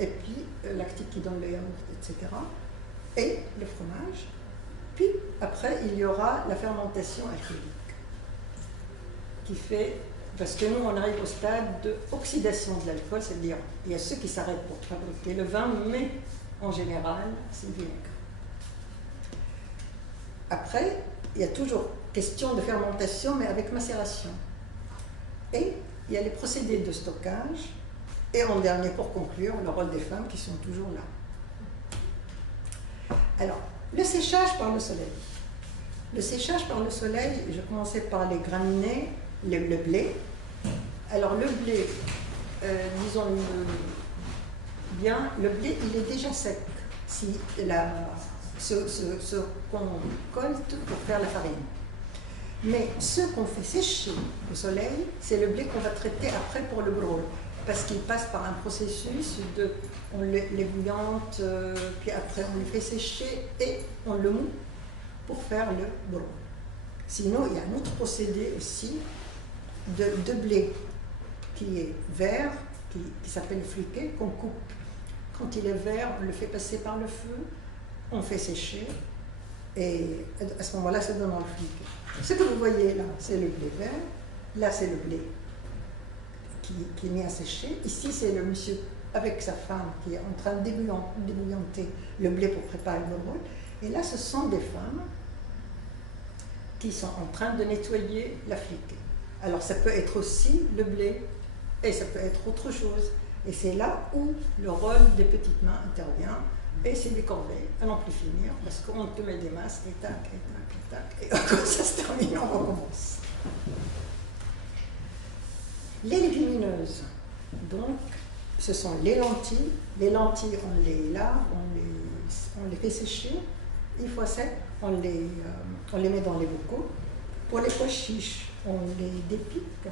et puis lactique qui donne le yaourt, etc. Et le fromage. Puis, après, il y aura la fermentation alcoolique, qui fait... Parce que nous, on arrive au stade d'oxydation de l'alcool, c'est-à-dire il y a ceux qui s'arrêtent pour fabriquer le vin, mais en général, c'est le vinaigre. Après, il y a toujours question de fermentation, mais avec macération. Et il y a les procédés de stockage. Et en dernier, pour conclure, le rôle des femmes qui sont toujours là. Alors, le séchage par le soleil. Le séchage par le soleil, je commençais par les graminées, le blé. Alors le blé, disons-le bien, le blé il est déjà sec si ce qu'on colte pour faire la farine. Mais ce qu'on fait sécher au soleil, c'est le blé qu'on va traiter après pour le brol, parce qu'il passe par un processus de, on les bouillante, puis après on le fait sécher et on le moud pour faire le brol. Sinon, il y a un autre procédé aussi de blé qui est vert, qui s'appelle fliqué, qu'on coupe. Quand il est vert, on le fait passer par le feu, on fait sécher, et à ce moment-là, ça donne le fliqué. Ce que vous voyez là, c'est le blé vert, là c'est le blé qui est mis à sécher. Ici, c'est le monsieur avec sa femme qui est en train de débouillanter le blé pour préparer le brol. Et là, ce sont des femmes qui sont en train de nettoyer la fliquée. Alors, ça peut être aussi le blé et ça peut être autre chose. Et c'est là où le rôle des petites mains intervient. Et c'est des corvées, à n'en plus finir, parce qu'on te met des masses, et tac, et tac, et tac, et quand ça se termine, on recommence. Les légumineuses, donc, ce sont les lentilles. Les lentilles, on les lave, on les fait sécher. Une fois sec, on les met dans les bocaux. Pour les pois chiches, on les dépique.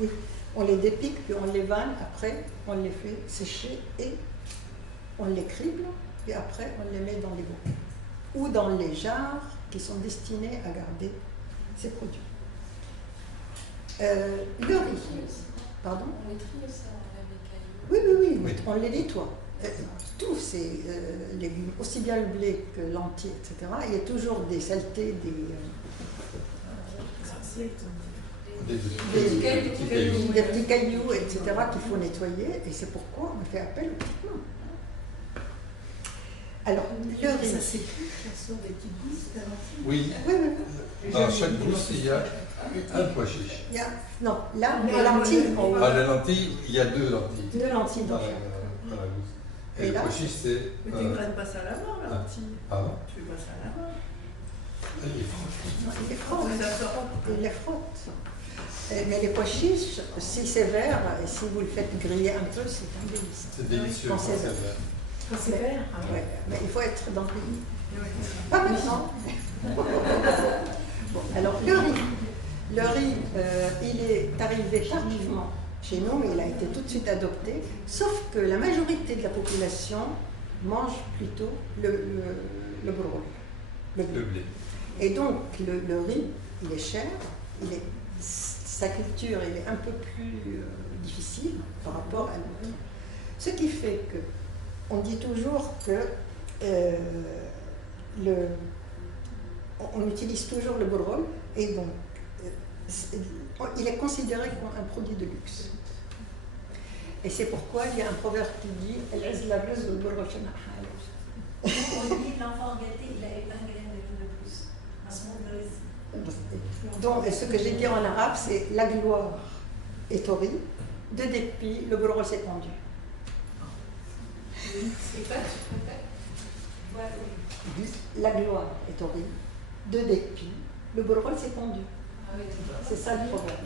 Oui, on les dépique, puis on les vanne. Après, on les fait sécher et on les crible, et après, on les met dans les bocaux. Ou dans les jarres qui sont destinés à garder ces produits. Le riz. Pardon? On les trie aussi, on enlève les cailloux. Oui, on les nettoie. Tous ces légumes, aussi bien le blé que l'entier, etc., il y a toujours des saletés, des petits cailloux, etc., qu'il faut nettoyer, et c'est pourquoi on fait appel aux petites mains. Alors, le riz. Ça s'écrit, ça sort des petites gousses. Oui. Oui. Dans chaque gousse, il y a un pois chiche. Non, là, les lentilles. Les lentilles, il y a deux lentilles. Deux lentilles dans dans la gousse. Et Et le là, pois chiche, c'est. Mais tu ne graines pas ça à la main, la lentille. Pardon? Tu fais pas ça à la main. il les frotte. On les a sortis. Il les frotte. Mais les pois chiches, si c'est vert, et si vous le faites griller un peu, c'est un délice. C'est délicieux. Quand c'est vert. Quand c'est vert. Ouais, mais il faut être dans le pays. Pas maintenant. Bon, alors le riz. Le riz, il est arrivé tardivement chez nous, mais il a été tout de suite adopté, sauf que la majorité de la population mange plutôt le brol, le blé. Et donc le riz, il est cher, sa culture il est un peu plus difficile par rapport à l'autre. Ce qui fait que on dit toujours que on utilise toujours le brol, et donc il est considéré comme un produit de luxe. Et c'est pourquoi il y a un proverbe qui dit On dit l'enfant gâté, il a un grain de plus. Donc, ce que j'ai dit en arabe, c'est la gloire est au riz, de dépit, le brol s'est pendu. C'est pas tout à fait. La gloire est au riz, de dépit, le brol s'est pendu. Ah oui, C'est ça le proverbe.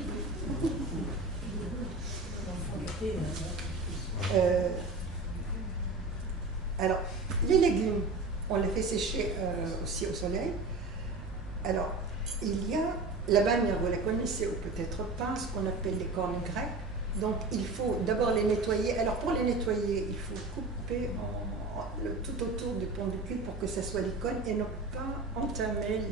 Alors, les légumes, on les fait sécher aussi au soleil. Alors, il y a la bannière, vous la connaissez ou peut-être pas, ce qu'on appelle les cornes grecques. Donc, il faut d'abord les nettoyer. Alors, pour les nettoyer, il faut couper tout autour du pendicule pour que ça soit les cônes et ne pas entamer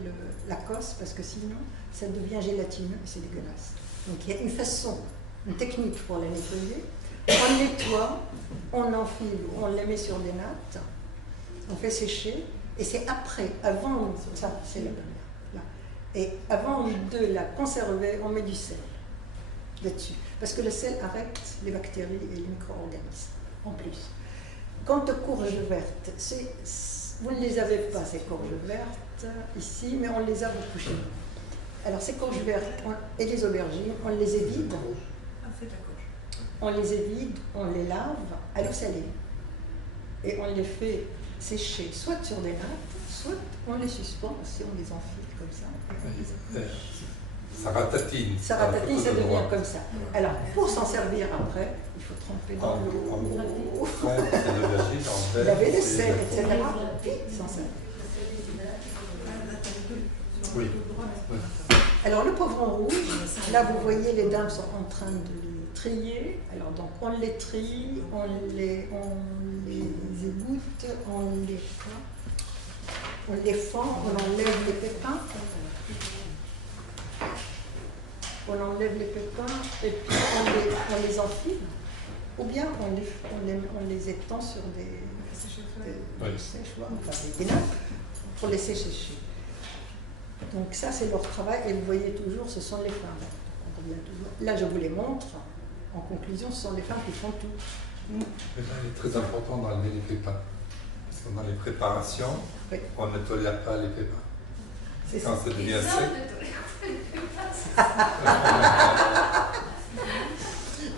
la cosse, parce que sinon, ça devient gélatineux et c'est dégueulasse. Donc, il y a une façon, une technique pour les nettoyer. On nettoie, on enfile, on les met sur des nattes, on fait sécher, et c'est après, avant, ça c'est la bannière, là. Et avant de la conserver, on met du sel là-dessus. Parce que le sel arrête les bactéries et les micro-organismes, en plus. Quant aux courges vertes, vous ne les avez pas, ces courges vertes, ici, mais on les a beaucoup chez nous. Alors, ces courges vertes et les aubergines, on les évite. Ah, c'est la courge. On les évite, on les lave à l'eau salée. Et on les fait sécher soit sur des nattes, soit on les suspend, si on les enfile comme ça. Ça ratatine. Ça ratatine, ça devient comme ça. Alors, pour s'en servir après, il faut tremper dans l'eau. Laver les sels, etc. Puis s'en servir. Oui. Alors, le poivron rouge, là, vous voyez, les dames sont en train de les trier. Alors, donc, on les trie, on les égoutte, on les fend, on enlève les pépins. On enlève les pépins et puis on les enfile, ou bien on les étend sur des séchoirs, enfin des nappes, pour les sécher. Donc ça c'est leur travail, et vous voyez toujours, ce sont les femmes. Là je vous les montre, en conclusion ce sont les femmes qui font tout. Il est très important d'enlever les pépins, parce que dans les préparations, oui. On ne tolère pas les pépins. C'est quand ça. ça devient sec.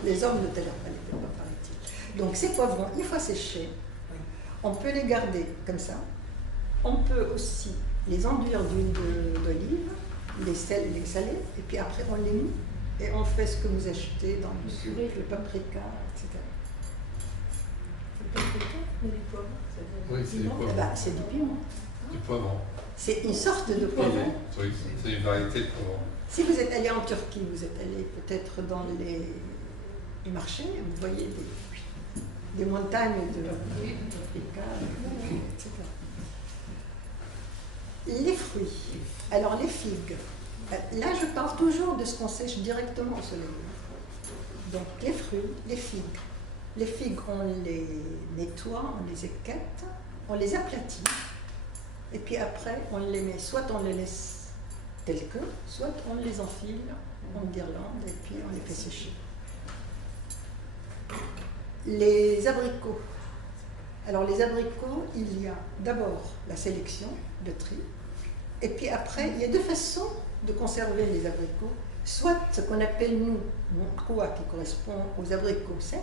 Les hommes ne tolèrent pas les pépins, paraît-il. Donc ces poivrons, une fois séchés, on peut les garder comme ça. On peut aussi les enduire d'huile d'olive, les saler, et puis après on les noue et on fait ce que vous achetez dans le sucre, le paprika, etc. Le paprika, mais les poivrons, Oui, c'est du poivron. C'est du piment. Du poivron. C'est une sorte de poivron. Oui, c'est une variété de poivron. Si vous êtes allé en Turquie, vous êtes allé peut-être dans les marchés, vous voyez des montagnes de paprika, etc. Les fruits. Alors les figues. Là, je parle toujours de ce qu'on sèche directement au soleil. Donc les fruits, les figues. Les figues, on les nettoie, on les équette, on les aplatit. Et puis après, on les met, soit on les laisse tels que, soit on les enfile en guirlande et puis on les fait sécher. Les abricots. Alors les abricots, il y a d'abord la sélection, le tri, et puis après, il y a deux façons de conserver les abricots. Soit ce qu'on appelle nous, quoi, qui correspond aux abricots secs.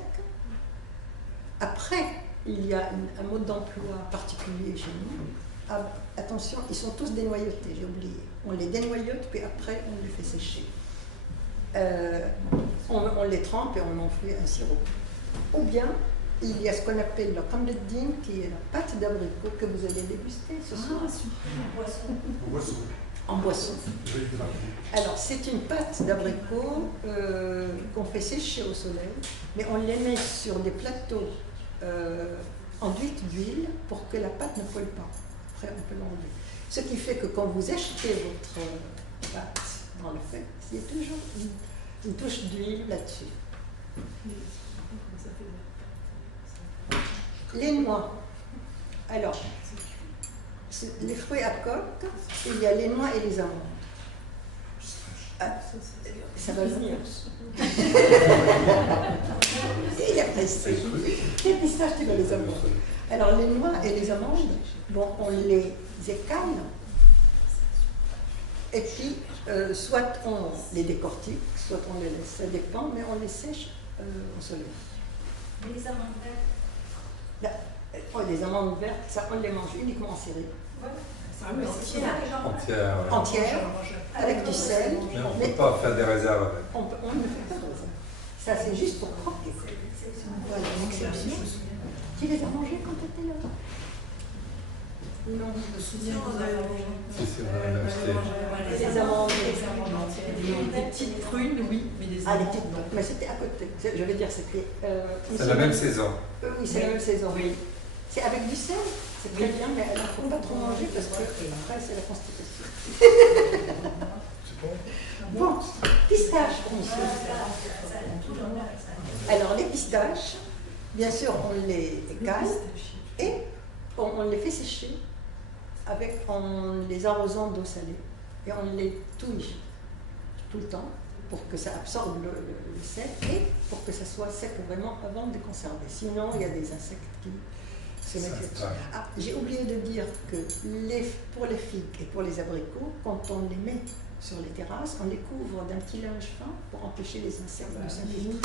Après, il y a un mode d'emploi particulier chez nous. Ah, attention, ils sont tous dénoyautés, j'ai oublié. On les dénoyaute, puis après on les fait sécher. On les trempe et on en fait un sirop. Ou bien, il y a ce qu'on appelle le kamleddin, qui est la pâte d'abricot que vous allez déguster ce soir. En boisson. Alors, c'est une pâte d'abricot qu'on fait sécher au soleil, mais on les met sur des plateaux enduits d'huile pour que la pâte ne colle pas. Après, on peut l'enlever. Ce qui fait que quand vous achetez votre pâte dans le fait, il y a toujours une touche d'huile là-dessus. Les noix. Alors, les fruits à coque, il y a les noix et les amandes. Ah, ça va venir. Il a pressé. Les pistaches, tu vas les amandes. Alors, les noix et les amandes, bon, on les écale, et puis soit on les décortique, soit on les laisse, ça dépend, mais on les sèche au soleil. Les amandes vertes. Les amandes vertes, ça, on les mange uniquement en série. Entière. Avec du sel. Mais on ne peut pas faire des réserves avec. On ne fait pas de réserve. Ça, c'est juste pour croquer. Voilà, une exception. Tu les as mangés quand tu étais là? Non, je me souviens. Si, on en a acheté. Les amandes. Des petites prunes, oui, mais des Ah, les petites. Mais c'était à côté. Je veux dire, c'était. C'est la même saison. Oui, c'est la même saison. Oui. C'est avec du sel, c'est très bien, mais il ne faut pas trop manger parce que après, c'est la constipation. C'est bon. Bon, pistaches, monsieur. Alors, les pistaches, bien sûr, on les écale et on les fait sécher en les arrosant d'eau salée. Et on les touille tout le temps pour que ça absorbe le sel et pour que ça soit sec vraiment avant de les conserver. Sinon, il y a des insectes qui se mettent là-dessus. Ah, j'ai oublié de dire que pour les figues et pour les abricots, quand on les met sur les terrasses, on les couvre d'un petit linge fin pour empêcher les insectes de s'infiltrer.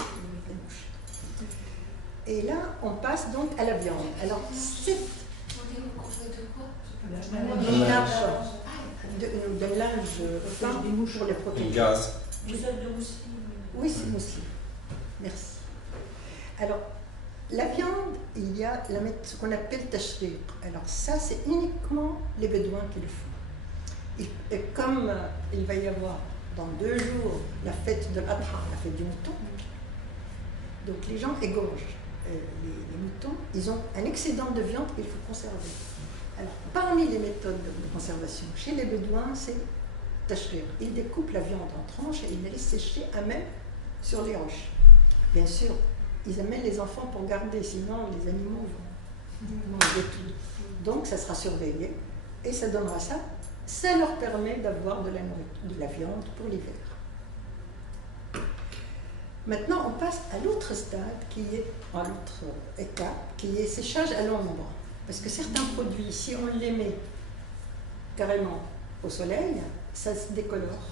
Et là, on passe donc à la viande. Alors, On les recouvre de quoi? Une nappe de linge fin pour les protéger. Une gaze. Vous êtes de Mousseline? Oui, c'est mousseline. Merci. Alors, la viande, il y a ce qu'on appelle tashriq. Alors ça, c'est uniquement les Bédouins qui le font. Et comme il va y avoir dans 2 jours la fête de l'Adha, la fête du mouton, donc les gens égorgent les moutons, ils ont un excédent de viande qu'il faut conserver. Alors, parmi les méthodes de conservation chez les Bédouins, c'est tashriq. Ils découpent la viande en tranches et ils la laissent sécher à même sur les roches. Bien sûr, ils amènent les enfants pour garder, sinon les animaux vont manger tout. Donc ça sera surveillé et ça donnera ça. Ça leur permet d'avoir de la viande pour l'hiver. Maintenant, on passe à l'autre stade, à l'autre étape, qui est séchage à l'ombre. Parce que certains produits, si on les met carrément au soleil, ça se décolore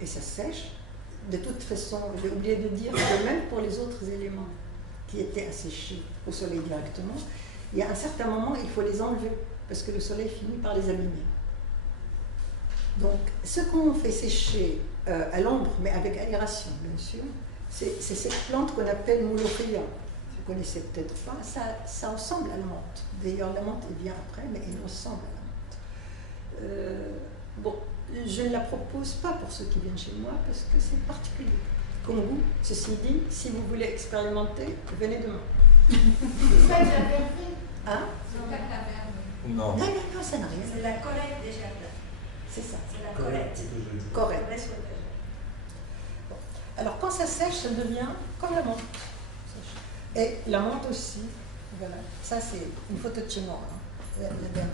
et ça sèche. De toute façon, j'ai oublié de dire que même pour les autres éléments qui étaient asséchés au soleil directement, il y a un certain moment, il faut les enlever parce que le soleil finit par les abîmer. Donc, ce qu'on fait sécher à l'ombre, mais avec aération, bien sûr, c'est cette plante qu'on appelle mouloukhia. Vous ne connaissez peut-être pas, ça ressemble à la menthe. D'ailleurs, la menthe, elle vient après, mais elle ressemble à la menthe. Bon, je ne la propose pas pour ceux qui viennent chez moi parce que c'est particulier. Comme goût, ceci dit, si vous voulez expérimenter, venez demain. C'est ça que la verveine. Hein? C'est ça que la verveine. Non. Non, ça n'a rien. C'est la collecte des jardins. C'est ça. C'est la collecte. Correct. Le reste, on peut- Alors quand ça sèche, ça devient comme la menthe. Et la menthe aussi, voilà. Ça c'est une photo de chez moi, hein, la dernière.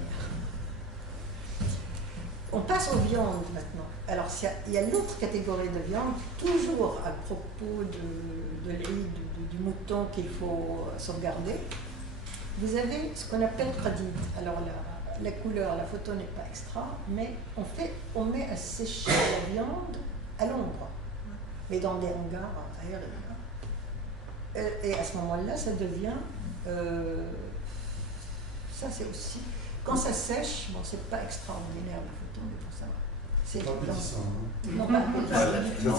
On passe aux viandes maintenant. Alors il y a l'autre catégorie de viande, toujours à propos de l'île du mouton qu'il faut sauvegarder. Vous avez ce qu'on appelle qadid. Alors la couleur, la photo n'est pas extra, mais on met à sécher la viande à l'ombre, mais dans des hangars aériens. Et à ce moment-là, ça devient... ça c'est aussi... Quand ça sèche, bon, c'est pas extraordinaire la photo, mais pour ça, c'est Pas appétissant, hein. non, pas appétissant.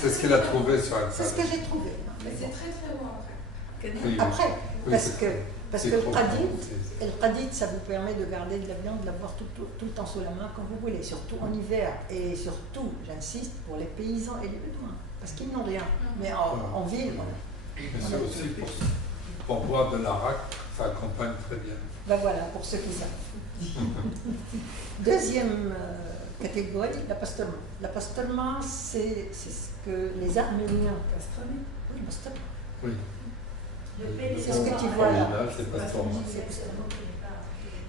C'est ce qu'elle a trouvé sur Internet. C'est ce que j'ai trouvé. hein, Mais mais c'est bon. très très bon après. Oui, oui. Après, Oui, parce c'est- que c'est le trop qadid, bon, c'est- et le qadid, ça vous permet de garder de la viande, de l'avoir tout le temps sous la main quand vous voulez, surtout en hiver. Et surtout, j'insiste, pour les paysans et les Bédouins, parce qu'ils n'ont rien. Mais en ville, voilà. Mais c'est aussi pour boire de l'arak, ça accompagne très bien. Ben voilà, pour ceux qui savent. Deuxième catégorie, la pastourma. La pastourma, c'est ce que les Arméniens... Pastrami. Oui, pastourma. Oui. C'est ce que tu vois là. Original, c'est pas trop.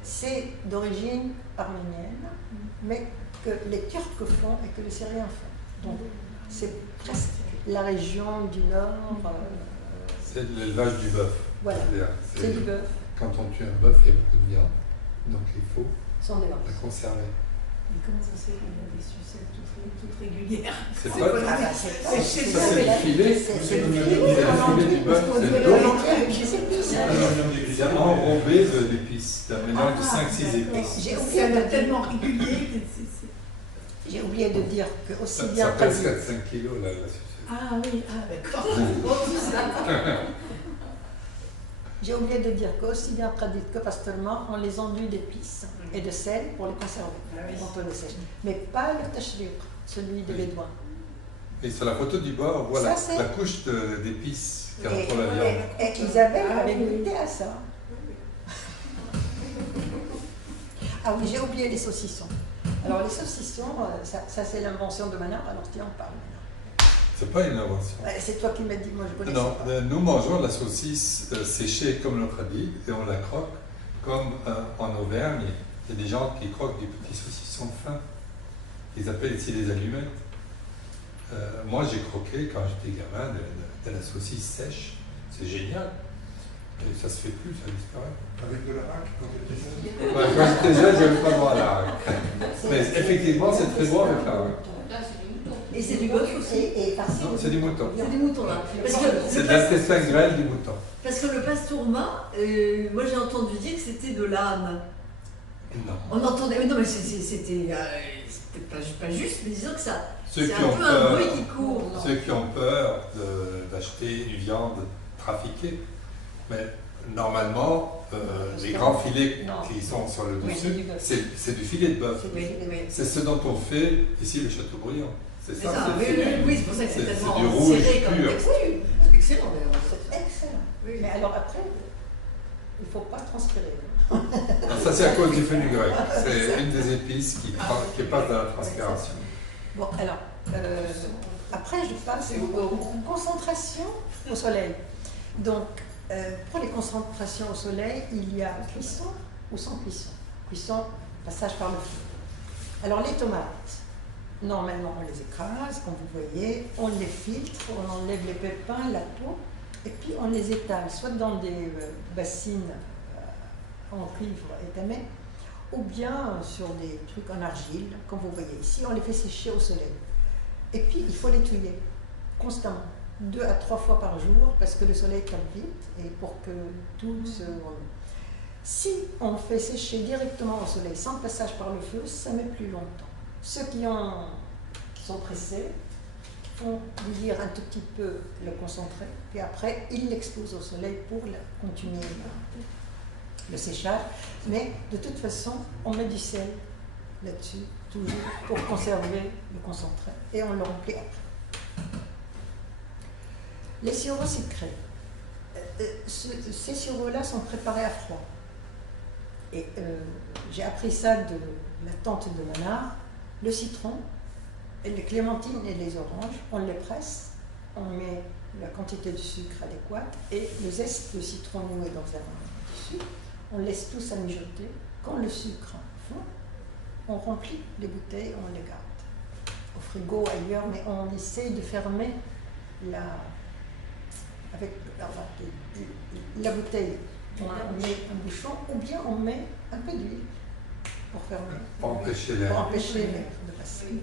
C'est d'origine arménienne, mais que les Turcs font et que les Syriens font. Donc, c'est presque la région du Nord. C'est l'élevage du bœuf. Voilà, C'est-à-dire, c'est du bœuf, Quand on tue un bœuf, il y a beaucoup de viande, donc il faut sont des la vaches. conserver. Mais comment ça se fait qu'il y a des sucettes toutes régulières? C'est C'est pas pas Ah la- bah, c'est c'est chez ça, c'est le filet. C'est le C'est filet. le filet du bœuf, c'est le dos. Je sais plus. C'est enrobé d'épices, d'un mélange de 5-6 Et épices. J'ai C'est oublié, de dire- tellement régulier que c'est- j'ai oublié de dire que aussi Ça bien pèse qadid, 4-5 kilos la sucette. Ah oui, ah d'accord. j'ai oublié de dire que aussi bien qadid que pastourma, on les enduit d'épices et de sel pour les conserver quand on les sèche. Mais pas le tashriq, celui des Bédouins. Et sur la photo du bas, on voit Ça, c'est- la couche d'épices qui Et, entoure la viande. et Isabelle avait goûté à ça. Ah oui, j'ai oublié les saucissons. Alors les saucissons, ça c'est l'invention de Manar, alors tiens, on parle maintenant. C'est pas une invention. C'est toi qui m'as dit, moi je connaissais Non, pas. nous mangeons la saucisse séchée comme le radis et on la croque comme en Auvergne. Il y a des gens qui croquent des petits saucissons fins. Ils appellent ici des allumettes. Moi j'ai croqué quand j'étais gamin de la saucisse sèche. C'est génial. Et ça se fait plus, ça disparaît. Avec de la haque quand tu étais jeune. Ouais, quand j'étais jeune, j'avais pas droit à la haque. Mais effectivement, c'est très bon avec la haque. Là, c'est du mouton. Et c'est du bœuf aussi. Et farci Non, de c'est du mouton. C'est des moutons là. Parce que C'est de l'intestin grêle du mouton. Parce que le pastourma, moi j'ai entendu dire que c'était de l'âne. Non. On entendait, non mais c'était pas juste, mais disons que ça, Ceux c'est qui un ont peu peur, un bruit qui court. ceux qui ont peur d'acheter une viande trafiquée, mais normalement, les grands filets Non. qui sont sur le Oui, dessus, c'est du bœuf. c'est du filet de bœuf. Oui, oui. C'est ce dont on fait ici le Châteaubriand. C'est C'est ça, ça, c'est oui, le filet. oui, c'est pour ça que C'est c'est tellement du rouge serré comme pur. texte. Oui, c'est excellent d'ailleurs. C'est excellent. Oui. Mais alors après, il ne faut pas transpirer. Alors ça, c'est à cause du fenugrec. C'est une des épices qui passe dans la transpiration. Bon, alors, après, je passe aux concentrations au soleil. Donc, pour les concentrations au soleil, il y a cuisson ou sans cuisson. Cuisson, passage par le feu. Alors, les tomates, normalement, on les écrase, comme vous voyez, on les filtre, on enlève les pépins, la peau, et puis on les étale, soit dans des bassines en cuivre étamé, ou bien sur des trucs en argile, comme vous voyez ici, on les fait sécher au soleil. Et puis, il faut les tuer constamment, 2 à 3 fois par jour, parce que le soleil tape vite, et pour que tout se remet. Si on fait sécher directement au soleil, sans passage par le feu, ça met plus longtemps. Ceux qui sont pressés font bouillir un tout petit peu le concentré, puis après, ils l'exposent au soleil pour continuer le séchage. Mais de toute façon, on met du sel là-dessus, toujours, pour conserver le concentré. Et on le remplit après. Les sirops sucrés. Ces sirops-là sont préparés à froid. Et j'ai appris ça de la tante de Manard. Le citron, et les clémentines et les oranges, on les presse, on met la quantité de sucre adéquate et le zeste de citron noué dans un tissu. On laisse tout ça mijoter. Quand le sucre fond, on remplit les bouteilles, on les garde au frigo, ailleurs, mais on essaye de fermer avec la bouteille. On met un bouchon ou bien on met un peu d'huile pour fermer. Pour empêcher l'air. Pour empêcher l'air de passer.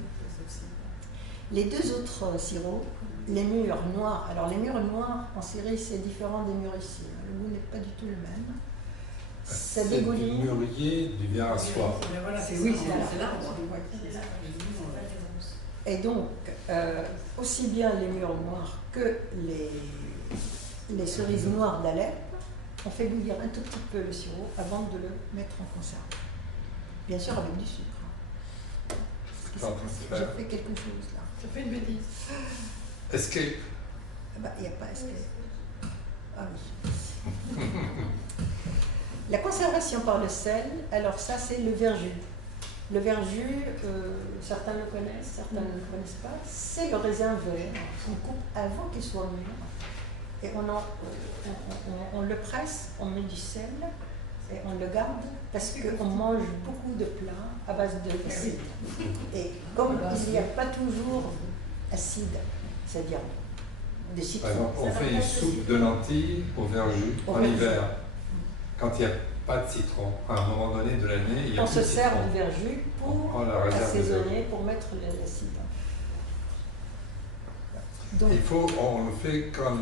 Les deux autres sirops, les mûres noires. Alors les mûres noires en Syrie, c'est différent des mûres ici. Le goût n'est pas du tout le même. Ça C'est du dégouline. mûrier, du bien à soie. Voilà, c'est Oui, c'est là. l'arbre. Et donc, aussi bien les mûres noires que les cerises noires d'Alep, on fait bouillir un tout petit peu le sirop avant de le mettre en conserve. Bien sûr avec du sucre. J'ai fait quelque chose là. Ça fait une bêtise. Escape. Il n'y a pas escape. Ah oui. La conservation par le sel, alors ça c'est le verjus. Le verjus, certains le connaissent, certains ne le connaissent pas, c'est le raisin vert qu'on coupe avant qu'il soit mûr. Et on le presse, on met du sel et on le garde parce qu'on mange beaucoup de plats à base d'acide. Et comme il n'y a pas toujours acide, c'est-à-dire de Par citron. exemple, on fait une soupe de lentilles au verjus en hiver. Quand il n'y a pas de citron, à un moment donné de l'année, il y a On plus se de sert citron. du verjus On pour prend la réserve de assaisonner, pour mettre l'acide. Donc, on le fait quand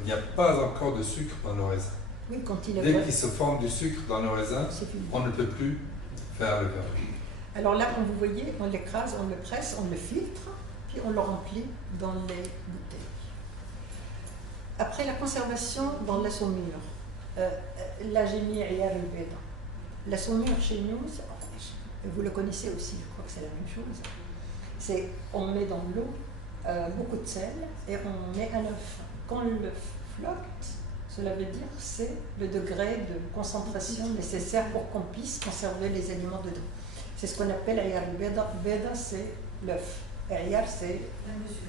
il n'y a pas encore de sucre dans le raisin. oui, quand il est Dès vert, qu'il se forme du sucre dans le raisin, c'est fini. on ne peut plus faire le verjus. Alors là, comme vous voyez, on l'écrase, on le presse, on le filtre, puis on le remplit dans les bouteilles. Après la conservation dans la saumure, là j'ai mis Ayar el-Beda. La saumure chez nous, vous le connaissez aussi, je crois que c'est la même chose. C'est on met dans l'eau beaucoup de sel et on met un œuf. Quand l'œuf flotte, cela veut dire c'est le degré de concentration nécessaire pour qu'on puisse conserver les aliments dedans. C'est ce qu'on appelle Ayar el-Beda. Beda, c'est l'œuf. Et Ayar, c'est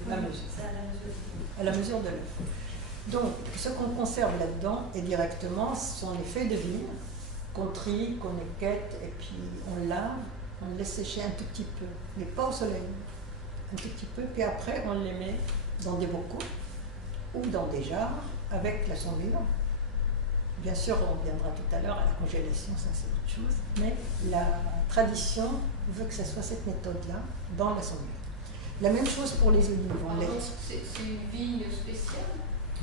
la mesure. C'est à la mesure. À la mesure de l'œuf. Donc, ce qu'on conserve là-dedans, et directement, ce sont les feuilles de vigne qu'on trie, qu'on équette, et puis on lave, on laisse sécher un tout petit peu, mais pas au soleil, un tout petit peu, puis après on les met dans des bocaux ou dans des jarres avec la saumure. Bien sûr, on reviendra tout à l'heure à la congélation, ça c'est autre chose, mais la tradition veut que ce soit cette méthode-là dans la saumure. La même chose pour les olives, on les... C'est une vigne spéciale.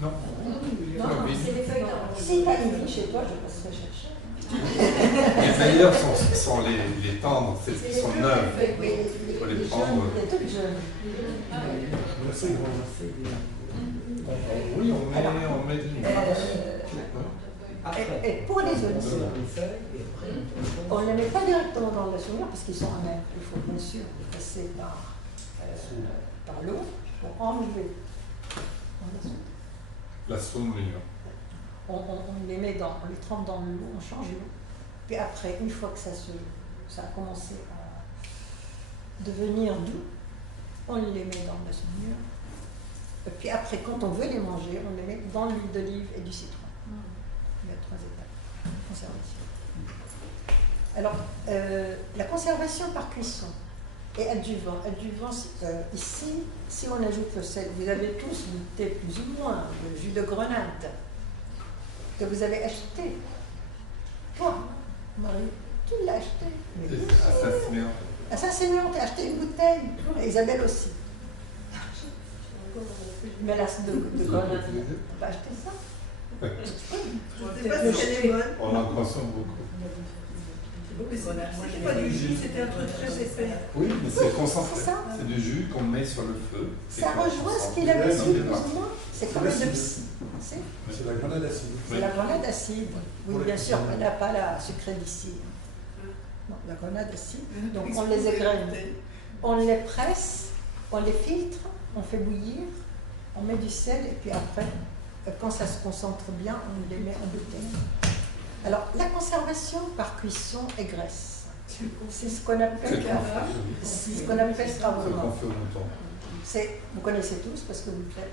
Non. Non, c'est les feuilles d'orange. Si tu as une vigne chez toi, je passerai chercher. Les meilleurs sont les tendres, celles qui sont neuves. Il faut les prendre. C'est grand. Oui, on met du Et pour les olives, on ne les met pas directement dans la saumure parce qu'ils sont amers. Il faut bien sûr les passer par l'eau pour enlever la saumure. on les met on les trempe dans l'eau, on change l'eau. Puis après, une fois que ça a commencé à devenir doux, on les met dans la saumure. Et puis après, quand on veut les manger, on les met dans l'huile d'olive et du citron. Il y a 3 étapes. Conservation. Alors, la conservation par cuisson et adjuvant. Adjuvant, ici, si on ajoute le sel, vous avez tous goûté plus ou moins le jus de grenade que vous avez acheté. Toi, Marie, tu l'as acheté. Mais oui. À Saint-Séméon, tu as acheté une bouteille. Et Isabelle aussi. Mais la de grenade, tu as acheté ça? Je sais pas si elle est bonne. On en consomme beaucoup. C'était pas du jus, c'était un truc très épais. Oui, mais c'est concentré. C'est ça. C'est du jus qu'on met sur le feu. Ça rejoint ce qu'il avait dit plus ou moins. C'est comme le psy. C'est la grenade acide. C'est la grenade acide. Oui, bien sûr, elle n'a pas la sucrée d'ici. Non, la grenade acide. Donc on les égrène. On les presse, on les filtre, on fait bouillir, on met du sel et puis après, quand ça se concentre bien, on les met en bouteille. Alors, la conservation par cuisson et graisse, c'est ce qu'on appelle qu'on fait au mouton. Vous connaissez tous parce que vous le faites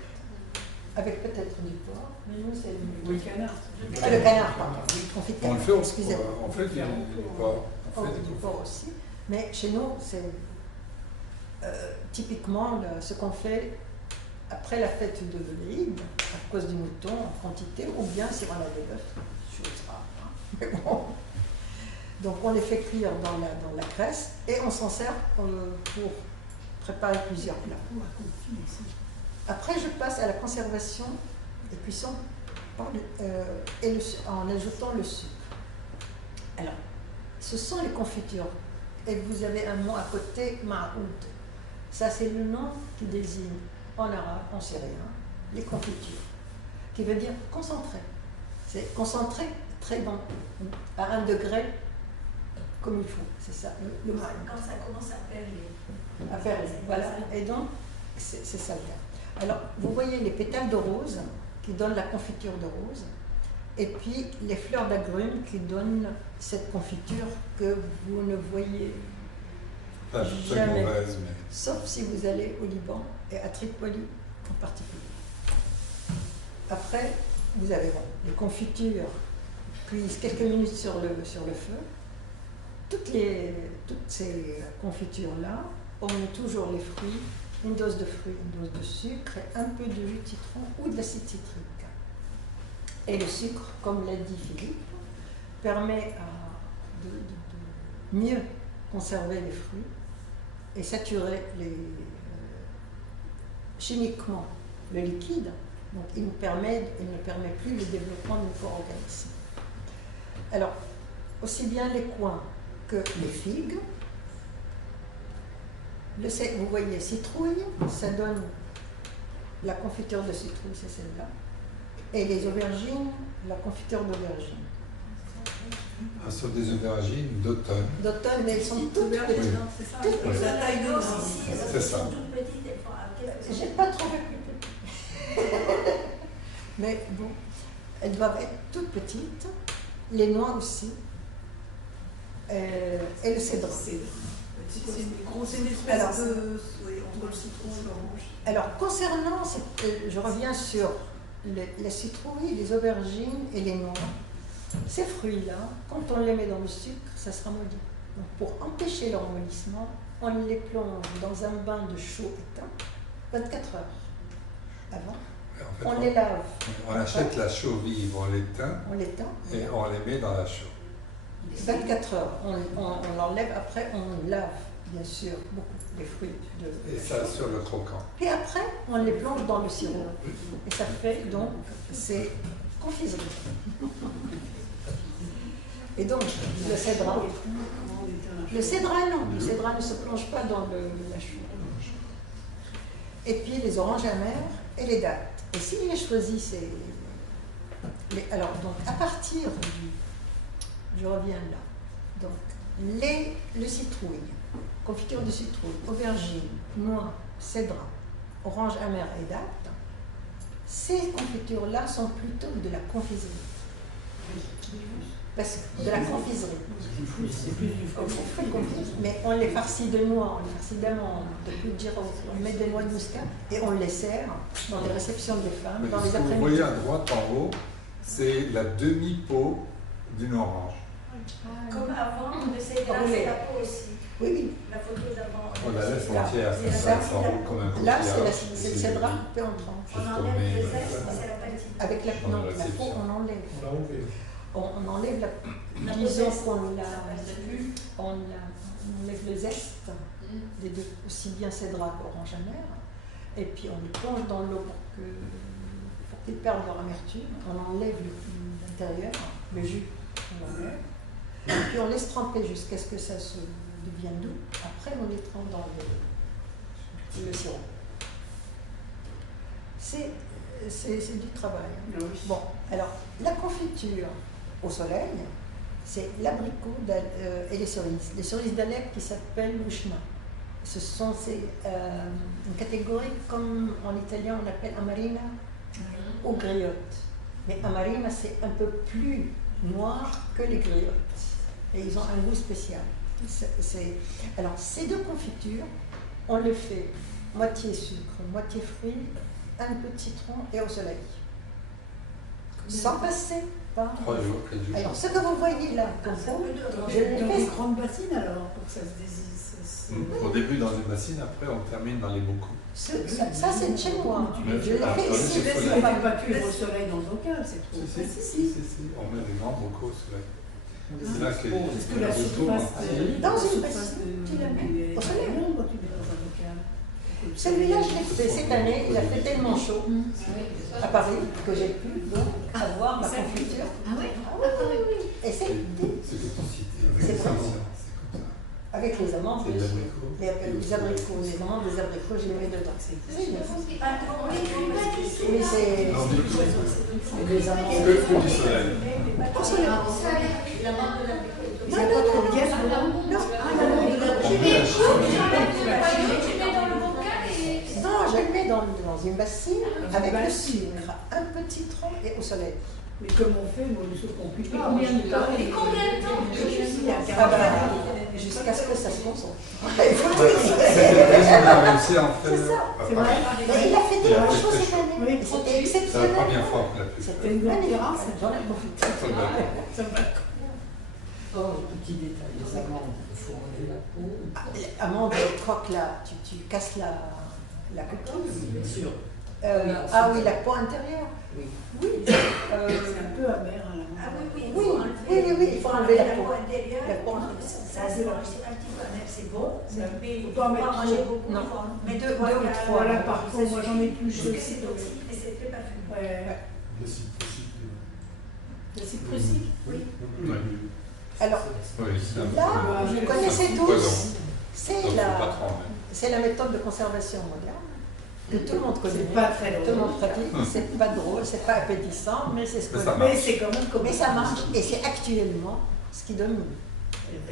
avec peut-être du porc, mais nous c'est Le canard. Le canard, pardon. On le fait excusez-moi. on fait du porc. On fait du porc aussi, mais chez nous c'est typiquement ce qu'on fait après la fête de l'Eid, à cause du mouton en quantité, ou bien si on a des bœufs, chose rare. Mais bon. Donc on les fait cuire dans la graisse et on s'en sert pour préparer plusieurs plats. Après je passe à la conservation et cuisson en ajoutant le sucre. Alors, ce sont les confitures. Et vous avez un mot à côté, ma'oud. Ça c'est le nom qui désigne en arabe, en syrien, les confitures, qui veut dire concentré. C'est concentré, très bon, à 1 degré, comme il faut. C'est ça, le mal. Quand ça commence à perler. À perler, voilà. Et donc, c'est ça le cas. Alors, vous voyez les pétales de rose qui donnent la confiture de rose, et puis les fleurs d'agrumes qui donnent cette confiture que vous ne voyez jamais. Mauvaise, mais... Sauf si vous allez au Liban et à Tripoli en particulier. Après, vous avez les confitures cuisent quelques minutes sur le feu. Toutes ces confitures-là, on met toujours les fruits, une dose de fruits, une dose de sucre, et un peu de jus de citron ou de l'acide citrique. Et le sucre, comme l'a dit Philippe, permet de mieux conserver les fruits et saturer chimiquement le liquide. Donc il ne permet plus le développement de micro-organismes. Alors, aussi bien les coings que les figues, vous voyez, citrouille, ça donne la confiture de citrouille, c'est celle-là. Et les aubergines, la confiture d'aubergine. Ah, sur des aubergines d'automne. D'automne, mais elles sont toutes petites. C'est ça. Toutes La taille de C'est ça. toutes petites, elles font J'ai pas trouvé plus petites. Mais bon, elles doivent être toutes petites. Les noix aussi. Et le cédre. C'est une espèce entre le citron et l'orange. Alors, concernant, je reviens sur la citrouille, les aubergines et les noix. Ces fruits-là, quand on les met dans le sucre, ça sera maudit. Donc, pour empêcher leur mollissement, on les plonge dans un bain de chaux éteint 24 heures avant. En fait, On les lave. On achète la chaux vive, on l'éteint On l'éteint. et on les met dans la chaux. 24 heures. On l'enlève. Après, on lave, bien sûr, beaucoup les fruits de Et ça sur le croquant. Et après, on les plonge dans le sirop. Et ça fait donc ces confiseries. Et donc, le cédra. Le cédra, non. Le cédra ne se plonge pas dans la chaux. Et puis les oranges amères et les dattes. Et si j'ai choisi ces... alors, donc, à partir je reviens là. Donc, le citrouille, confiture de citrouille, aubergine, noix, cédra, orange amère et dattes, ces confitures-là sont plutôt de la confiserie. Parce que de la confiserie. C'est plus du fromage. Mais on les farcit de noix, on les farcit d'amandes, de clous de girofle, on met des noix de muscat et on les sert dans les réceptions des femmes, dans les Ce que vous après-midi. voyez à droite en haut, c'est la demi-peau d'une orange. Comme avant, on essaie de rincer la peau aussi. Oui, oui. La photo d'avant. On la laisse entière, Et ça ça, s'enroule comme un là, coquillage. c'est le cédra coupé en tranches. On enlève le zeste, c'est la petite. Avec la, On non, la la réception. peau, on enlève. On l'a enlevé. On enlève la disons qu'on on enlève le zeste des deux, aussi bien cédra qu'orange amère, et puis on les plonge dans l'eau pour qu'ils perdent leur amertume. On enlève l'intérieur, le jus, on l'enlève, et puis on laisse tremper jusqu'à ce que ça se devienne doux. Après, on les trempe dans le sirop. C'est du travail. Bon, alors, la confiture au soleil, c'est l'abricot et les cerises. Les cerises d'Alep qui s'appellent l'ushna. Ce sont une catégorie comme en italien on appelle amarina ou griotte. Mais amarina c'est un peu plus noir que les griottes. Et ils ont un goût spécial. Alors ces deux confitures, on les fait moitié sucre, moitié fruits, un peu de citron et au soleil. Sans passer par... 3 jours, 4 jours. Alors, ce que vous voyez là, comme ça, je l'ai Dans fait. des grandes bassines alors, pour que ça se désisse. Au début dans une bassine, après on termine dans les bocaux. Ça, c'est de chez moi. Mais Je l'ai après, fait c'est ici. faut Tu la- ne peux pas cuire au soleil dans ton cas, c'est trop Si, facile. on met des grands bocaux sur la... C'est là que Parce que la surface Dans une bassine, tu la mets au soleil. quand tu mets dans un bocal. Celui-là, je l'ai fait cette année. Il a fait tellement chaud à Paris que j'ai pu donc avoir ma confiture. Ah oui. Et c'est C'est des quantités. C'est C'est vrai. comme ça. avec les amandes, C'est bien des sûr. abricots. Les abricots, les amandes, les abricots, je les mets dedans. Oui, bien sûr. Oui, c'est Non, du tout. les amandes. Le fruit du soleil. Au soleil. L'amande de l'abricot. C'est pas trop bien. Non, non, je le mets dans une bassine avec le sucre, un peu de citron et au soleil. Mais comme on fait, moi, je trouve qu'on cuit pas. Combien de temps Et combien de temps Ah bah, jusqu'à ce que ça se concentre. C'est on a réussi à en faire. C'est vrai. Mais il a fait tellement chaud cette année. Oui. C'était C'est la exceptionnel. première fois qu'on l'a pu faire. C'était une bonne terrasse. J'en ai profité. Ça va. Ça va. Oh, petit détail, les amandes, il faut enlever la peau. Amande, croque là, tu casses la coquille. Bien sûr. Ah oui, la peau intérieure. Oui. Oui. C'est un peu amer, hein, Ah la oui, Oui, oui, il faut enlever la peau. intérieure. La peau. Ça, c'est un petit peu amer, c'est bon. Mais Faut pas en mettre manger trop. beaucoup. Non. Mais Deux ou trois. Voilà, par contre, moi j'en ai plus. Parce que c'est toxique, mais c'est très parfumé. Ouais. Le citrusite. Le citrusite. Oui. Ouais. Alors, Oui, c'est un là, peu- vous connaissez Poison. tous. C'est Donc, faut pas la, trop en mettre. c'est la méthode de conservation moderne que tout le monde connaît. C'est pas très Tout le drôle. monde pratique. C'est pas drôle, c'est pas appétissant, mais c'est ce Mais qu'on ça aime. marche. Mais c'est quand même comme Mais ça marche et c'est actuellement ce qui domine.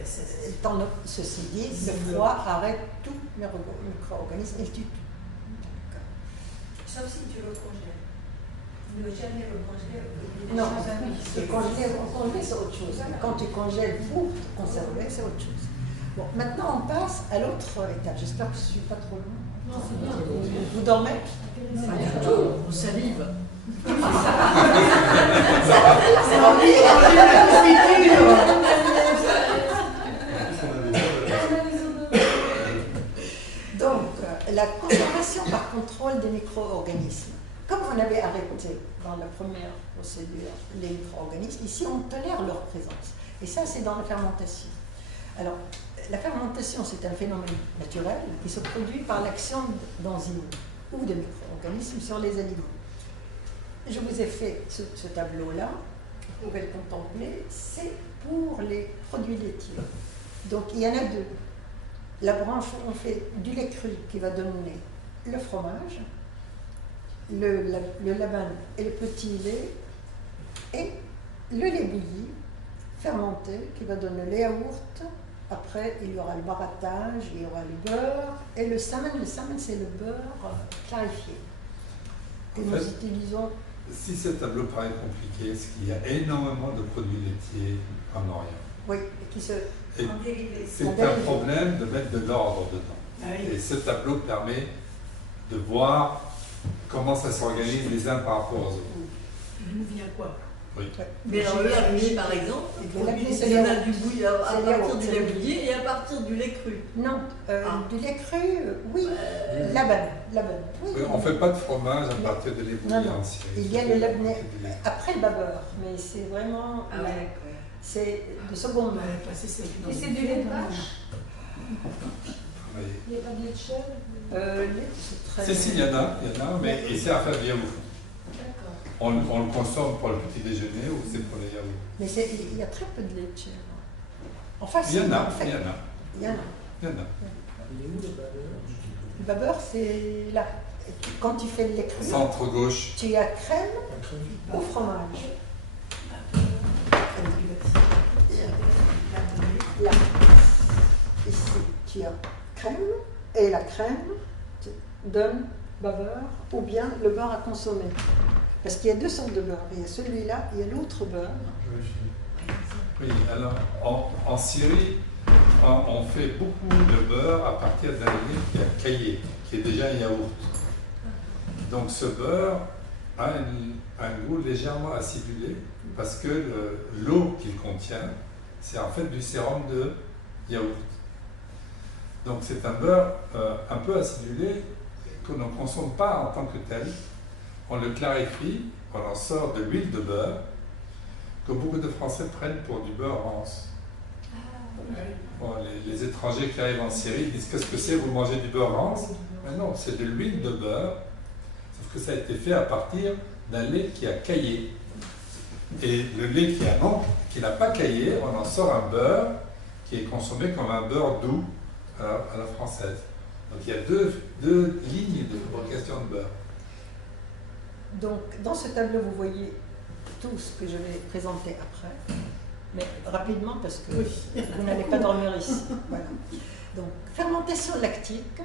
C'est- Étant ceci dit, le froid arrête tout micro-organisme et le tue tout. Sauf si tu le congèles. Ne jamais le congeler. Non, le congeler, c'est autre chose. Quand tu congèles pour te conserver, c'est autre chose. Bon, maintenant on passe à l'autre étape. J'espère que je ne suis pas trop loin. Vous dormez? On salive. Donc, la conservation par contrôle des micro-organismes. Comme on avait arrêté dans la première procédure les micro-organismes, ici on tolère leur présence. Et ça, c'est dans la fermentation. Alors, la fermentation, c'est un phénomène naturel qui se produit par l'action d'enzymes ou de micro-organismes sur les aliments. Je vous ai fait ce tableau-là, vous pouvez le contempler, c'est pour les produits laitiers. Donc il y en a deux. La branche, on fait du lait cru qui va donner le fromage, le laban et le petit lait, et le lait bouilli fermenté qui va donner le yaourt. Après, il y aura le barattage, il y aura le beurre et le saman. Le saman, c'est le beurre clarifié. Et nous utilisons... Si ce tableau paraît compliqué, c'est qu'il y a énormément de produits laitiers en Orient. Oui, et qui se... Et c'est un problème de mettre de l'ordre dedans. Et ce tableau permet de voir comment ça s'organise les uns par rapport aux autres. D'où vient quoi? Oui. Mais alors, le labné, par exemple, il y en a du bouilli à partir du lait bouilli et à partir du lait cru. Non, du lait cru, oui, laban. Oui. Oui, on ne fait pas de fromage à partir de lait bouilli en Syrie. Il y a le labné après le babeur, mais c'est vraiment... Ah ouais, d'accord. C'est de seconde main. Et c'est du lait de vache? Oui. Il n'y a pas de lait de chèvre? C'est très... Si, il y en a, mais et c'est à faire du yaourt. D'accord. On le consomme pour le petit déjeuner ou c'est pour les yaourts? Mais il y a très peu de lait de chèvre. Enfin, Il y en a, fait, il y en a. Il y en a. Il y en a. Il est où le babeur? Le babeur, c'est là. Quand tu fais le lait cru, Centre gauche. tu as crème ou fromage. Là, ici, tu as crème, et la crème donne babeur ou bien le beurre à consommer. Parce qu'il y a deux sortes de beurre. Il y a celui-là, il y a l'autre beurre. Oui, alors en Syrie, on fait beaucoup de beurre à partir d'un lait qui a caillé, qui est déjà un yaourt. Donc ce beurre a un goût légèrement acidulé parce que l'eau qu'il contient, c'est en fait du sérum de yaourt. Donc c'est un beurre un peu acidulé qu'on ne consomme pas en tant que tel. On le clarifie, on en sort de l'huile de beurre que beaucoup de Français prennent pour du beurre rance. Bon, les étrangers qui arrivent en Syrie disent qu'est-ce que c'est, vous mangez du beurre rance? Mais non, c'est de l'huile de beurre, sauf que ça a été fait à partir d'un lait qui a caillé. Et le lait qui n'a pas caillé, on en sort un beurre qui est consommé comme un beurre doux à la française. Donc il y a deux lignes de fabrication de beurre. Donc, dans ce tableau, vous voyez tout ce que je vais présenter après, mais rapidement parce que vous n'allez pas dormir ici. Voilà. Donc, fermentation lactique,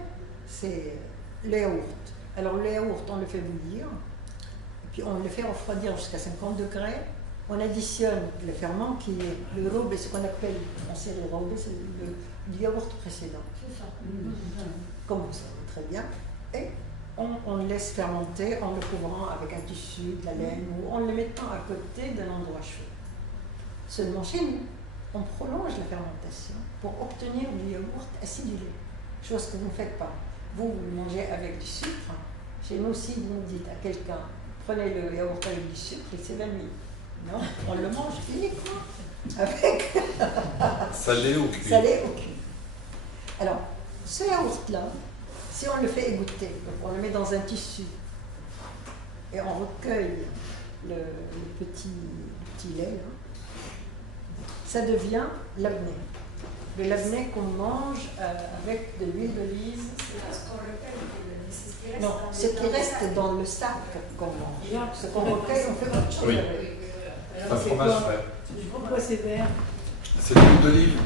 c'est le yaourt. Alors, le yaourt, on le fait bouillir, et puis on le fait refroidir jusqu'à 50 degrés. On additionne le ferment qui est le robe, ce qu'on appelle en série robe, c'est du yaourt précédent. Comme vous savez très bien. Et on le laisse fermenter en le couvrant avec un tissu, de la laine, ou en le mettant à côté d'un endroit chaud. Seulement chez nous, on prolonge la fermentation pour obtenir du yaourt acidulé, chose que vous ne faites pas. Vous le mangez avec du sucre. Chez nous, si vous dites à quelqu'un, prenez le yaourt avec du sucre, laissez-la nuit. Non, on le mange uniquement avec salé au cuit. Salé au cuit. Alors, ce yaourt-là, si on le fait égoutter, donc on le met dans un tissu et on recueille le petit lait, là, ça devient labné. Le labné qu'on mange avec de l'huile d'olive. Non, ce qui reste dans le sac qu'on mange. Ce qu'on recueille, on fait autre chose Oui. avec. C'est un fromage frais. Pourquoi c'est vert? C'est de l'huile d'olive.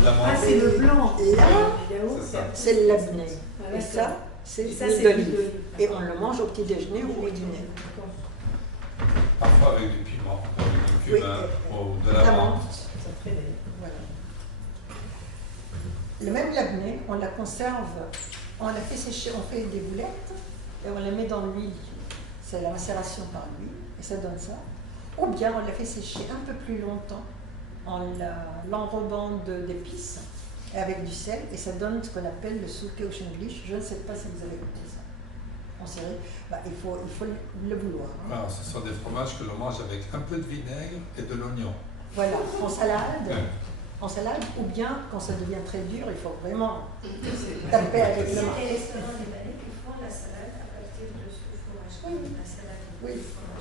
De la menthe. C'est le blanc. Et là, C'est ça. c'est le labné. Ah, Et ça, c'est Et ça, l'huile c'est d'olive. l'huile d'olive. Et on le mange au petit déjeuner ou au dîner. Parfois avec du piment, avec du Oui, cumin ou de la la menthe. menthe. Ça fait des... Voilà. Le même labné, on la conserve, on la fait sécher, on fait des boulettes et on la met dans l'huile. C'est la macération par l'huile et ça donne ça. Ou bien on la fait sécher un peu plus longtemps en l'enrobant d'épices et avec du sel et ça donne ce qu'on appelle le souké au English. Je ne sais pas si vous avez goûté ça. En série, il faut le vouloir. Hein. Alors, ce sont des fromages que l'on mange avec un peu de vinaigre et de l'oignon. Voilà, en salade. Ouais. En salade, ou bien quand ça devient très dur, il faut vraiment taper avec Il y le a main. des restaurants libanais qui font la salade à partir de ce fromage. Oui. La salade. Oui,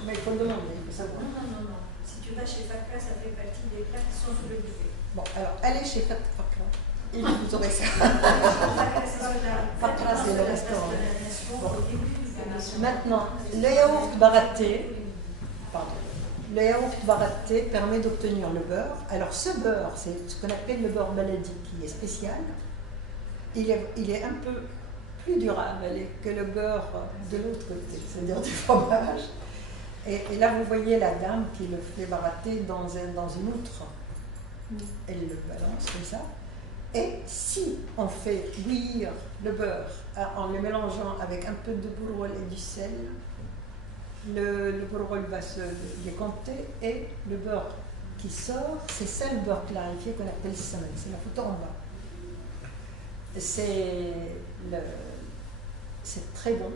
mais il faut le demander, il faut savoir. Non. Si tu vas chez Fakra, ça fait partie des plats qui sont sur le buffet. Bon, alors allez chez Fakra. Et vous aurez ça. Fakra, c'est le restaurant. Bon. Maintenant, le yaourt baraté, le yaourt baraté permet d'obtenir le beurre. Alors ce beurre, c'est ce qu'on appelle le beurre baladi, qui est spécial. Il est un peu plus durable que le beurre de l'autre côté, c'est-à-dire du fromage. Et là, vous voyez la dame qui le fait barater dans une outre. Elle le balance comme ça. Et si on fait bouillir le beurre en le mélangeant avec un peu de bourrol et du sel, le bourrol va se décompter et le beurre qui sort, c'est ça le beurre clarifié qu'on appelle samen. C'est la photo en bas. C'est très bon.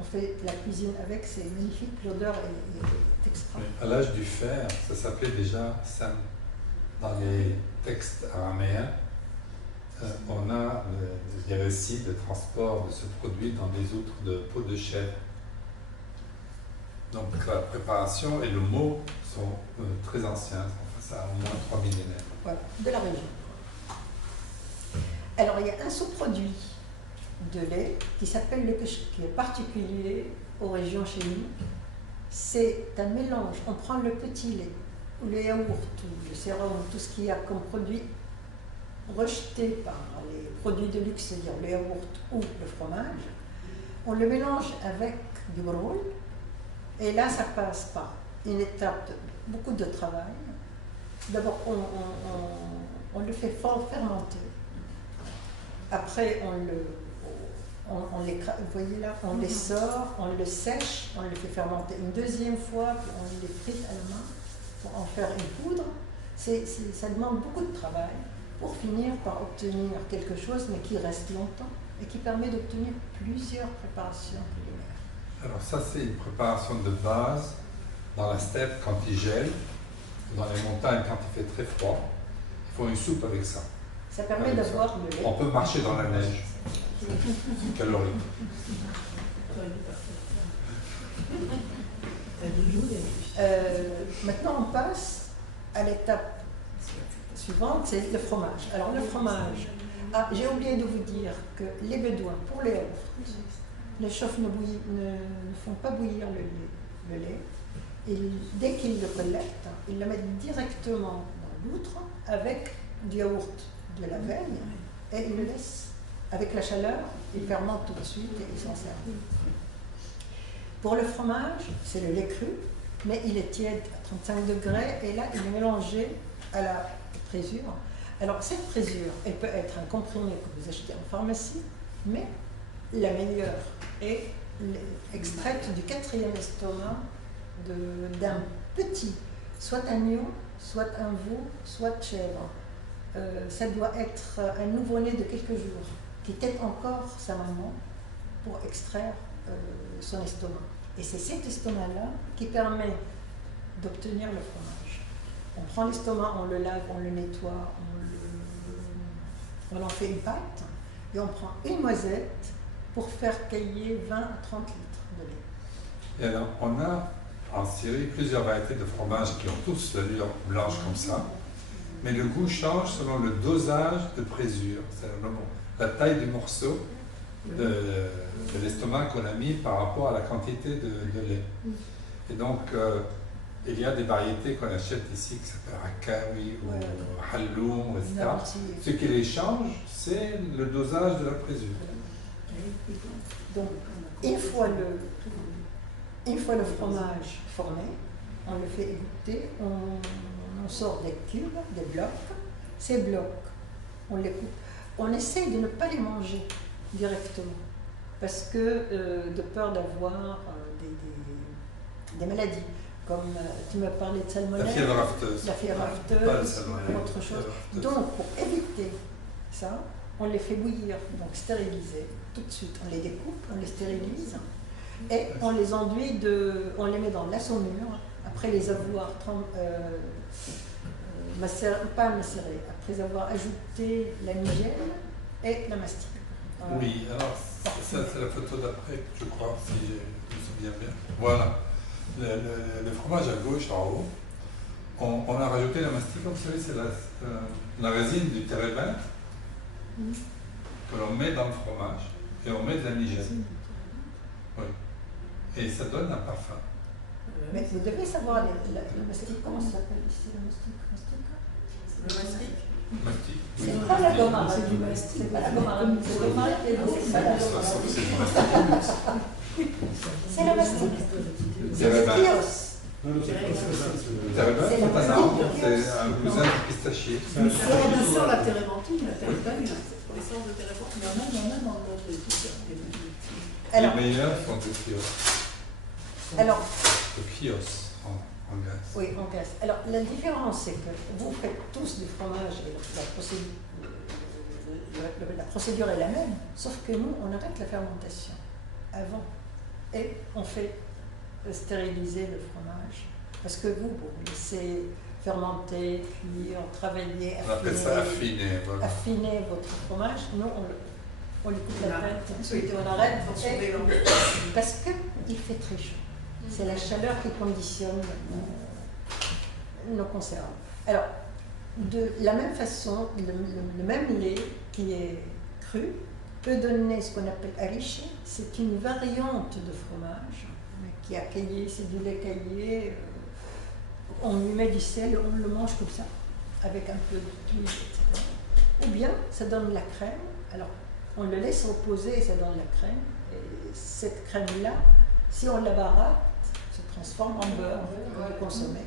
On fait la cuisine avec, c'est magnifique, l'odeur est extra. À l'âge du fer, ça s'appelait déjà sam. Dans les textes araméens, on a des récits de transport de ce produit dans des outres de peau de chèvre. Donc la préparation et le mot sont très anciens, enfin, ça a au moins 3 millénaires. Voilà, de la région. Alors il y a un sous-produit de lait qui s'appelle le keshk, qui est particulier aux régions chez nous. C'est un mélange, on prend le petit lait, ou le yaourt, ou le sérum, tout ce qu'il y a comme produit rejeté par les produits de luxe, c'est-à-dire le yaourt ou le fromage. On le mélange avec du brol, et là ça passe par une étape de beaucoup de travail. D'abord on le fait fermenter. Après on les, vous voyez là, on les sort, on le sèche, on le fait fermenter une deuxième fois, puis on les frite à la main pour en faire une poudre. Ça demande beaucoup de travail pour finir par obtenir quelque chose, mais qui reste longtemps et qui permet d'obtenir plusieurs préparations culinaires. Alors ça, c'est une préparation de base dans la steppe quand il gèle, dans les montagnes quand il fait très froid. Il faut une soupe avec ça. Ça permet d'avoir le lait. On peut marcher dans la neige. C'est calorique. Maintenant, on passe à l'étape suivante, c'est le fromage. Alors le fromage, j'ai oublié de vous dire que les Bédouins, pour les yaourts, les chefs ne font pas bouillir le lait. Et dès qu'ils le collectent, ils le mettent directement dans l'outre avec du yaourt de la veille et ils le laissent avec la chaleur, ils fermentent tout de suite et ils s'en servent. Pour le fromage, c'est le lait cru, mais il est tiède à 35 degrés et là il est mélangé à la présure. Alors cette présure, elle peut être un comprimé que vous achetez en pharmacie, mais la meilleure est extraite du 4e estomac d'un petit, soit agneau, soit un veau, soit chèvre. Ça doit être un nouveau-né de quelques jours qui tête encore sa maman pour extraire son estomac. Et c'est cet estomac-là qui permet d'obtenir le fromage. On prend l'estomac, on le lave, on le nettoie, on en fait une pâte et on prend une noisette pour faire cailler 20 à 30 litres de lait. Et alors, on a en Syrie plusieurs variétés de fromages qui ont tous la lueur blanche comme ça, mais le goût change selon le dosage de présure, c'est-à-dire la taille du morceau de l'estomac qu'on a mis par rapport à la quantité de lait. Et donc, il y a des variétés qu'on achète ici qui s'appellent Akawi ou Halloum, etc. Ce qui les change, c'est le dosage de la présure. Donc, une fois le fromage formé, on le fait égoutter, on sort des cubes, des blocs. Ces blocs, on les coupe. On essaye de ne pas les manger directement, parce que de peur d'avoir des maladies. Comme tu m'as parlé de salmonelle, la fièvre afteuse, ou autre chose. Donc, pour éviter ça, on les fait bouillir, donc stériliser tout de suite. On les découpe, on les stérilise et on les enduit on les met dans la saumure après les avoir pas macérés, après avoir ajouté la nigelle et la mastic. Oui, alors ça c'est la photo d'après, je crois, si je me souviens bien. Voilà. Le fromage à gauche en haut, on a rajouté la mastic, vous savez, c'est la résine du térébinthe que l'on met dans le fromage et on met de la nigelle. Oui. Et ça donne un parfum. Mais vous devez savoir le mastic, comment ça s'appelle ici, le mastic? Le mastic. Mastic. Oui. C'est pas la gomme, c'est du mastic. C'est pas la gomme, c'est le mal et l'eau. C'est le mastic. C'est le kios. Non, non, c'est pas ça. Le térébinthe, c'est un arbre, c'est un cousin du pistachier. Bien sûr, la térébenthine, la térébenthine, c'est pour l'essence de térébenthine. Il y en a dans le monde de Alors, les meilleurs sont de kios. alors, De kios en Grèce. oui, en Grèce. Alors, la différence, c'est que vous faites tous du fromage et la procédure est la même, sauf que nous, on arrête la fermentation avant et on fait stériliser le fromage. Parce que vous laissez fermenter, cuire, travailler, On appelle ça affiner. Voilà. affiner votre fromage. Nous, on lui coupe la tête, ensuite on arrête parce qu'il fait très chaud. C'est la chaleur qui conditionne nos conserves. Alors, de la même façon, le même lait qui est cru peut donner ce qu'on appelle ariche. C'est une variante de fromage qui a caillé, c'est du lait caillé. On lui met du sel, on le mange comme ça, avec un peu de cuivre, etc. Ou bien, ça donne la crème. Alors, on le laisse reposer et ça donne la crème. Et cette crème-là, si on la baratte, se transforme en beurre que vous consommez.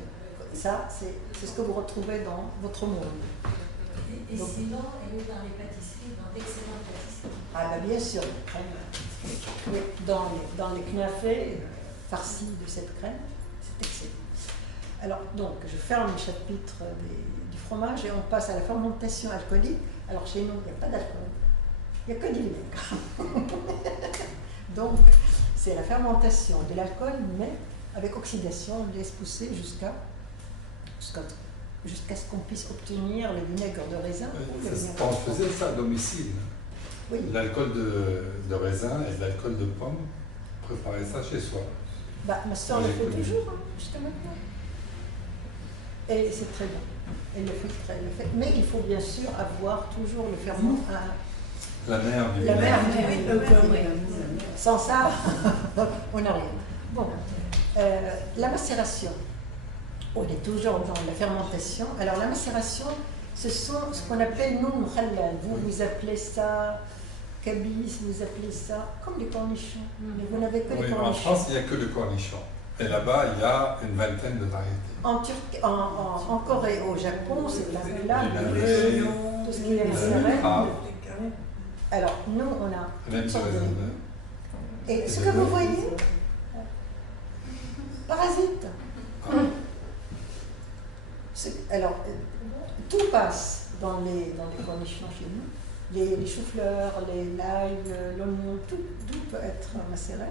Ça, c'est ce que vous retrouvez dans votre monde. Et sinon, elle est dans les pâtisseries, dans d'excellentes pâtisseries. Ah ben bien sûr, la crème. Oui, dans les knafés farcis de cette crème, c'est excellent. Alors, donc, je ferme le chapitre du fromage et on passe à la fermentation alcoolique. Alors, chez nous, il n'y a pas d'alcool, il n'y a que du vinaigre. Donc, c'est la fermentation de l'alcool, mais avec oxydation, on laisse pousser jusqu'à ce qu'on puisse obtenir le vinaigre de raisin. On faisait ça à domicile. Oui. L'alcool de raisin et de l'alcool de pomme, préparer ça chez soi. Bah, ma soeur le fait toujours, hein, jusqu'à maintenant. Et c'est très bon. Elle le filtre, elle le fait. Mais il faut bien sûr avoir toujours le ferment à La mère du la mer. oui. Sans ça, on n'a rien. Bon, la macération. On est toujours dans la fermentation. Alors la macération, ce sont ce qu'on appelle nous moukhallal. Vous appelez ça kabis, vous appelez ça comme des cornichons. Mais vous n'avez que Oui, des en cornichons. France, il n'y a que le cornichon. Et là-bas, il y a une vingtaine de variétés. En Corée, au Japon, c'est la Les tout ce qui est macéré. Ah, Alors nous, on a même toutes sur sortes les de... oeufs. Et ce que vous voyez, parasites. Alors, tout passe dans les cornichons chez nous. Les choux-fleurs, l'ail, l'oignon, tout peut être macéré.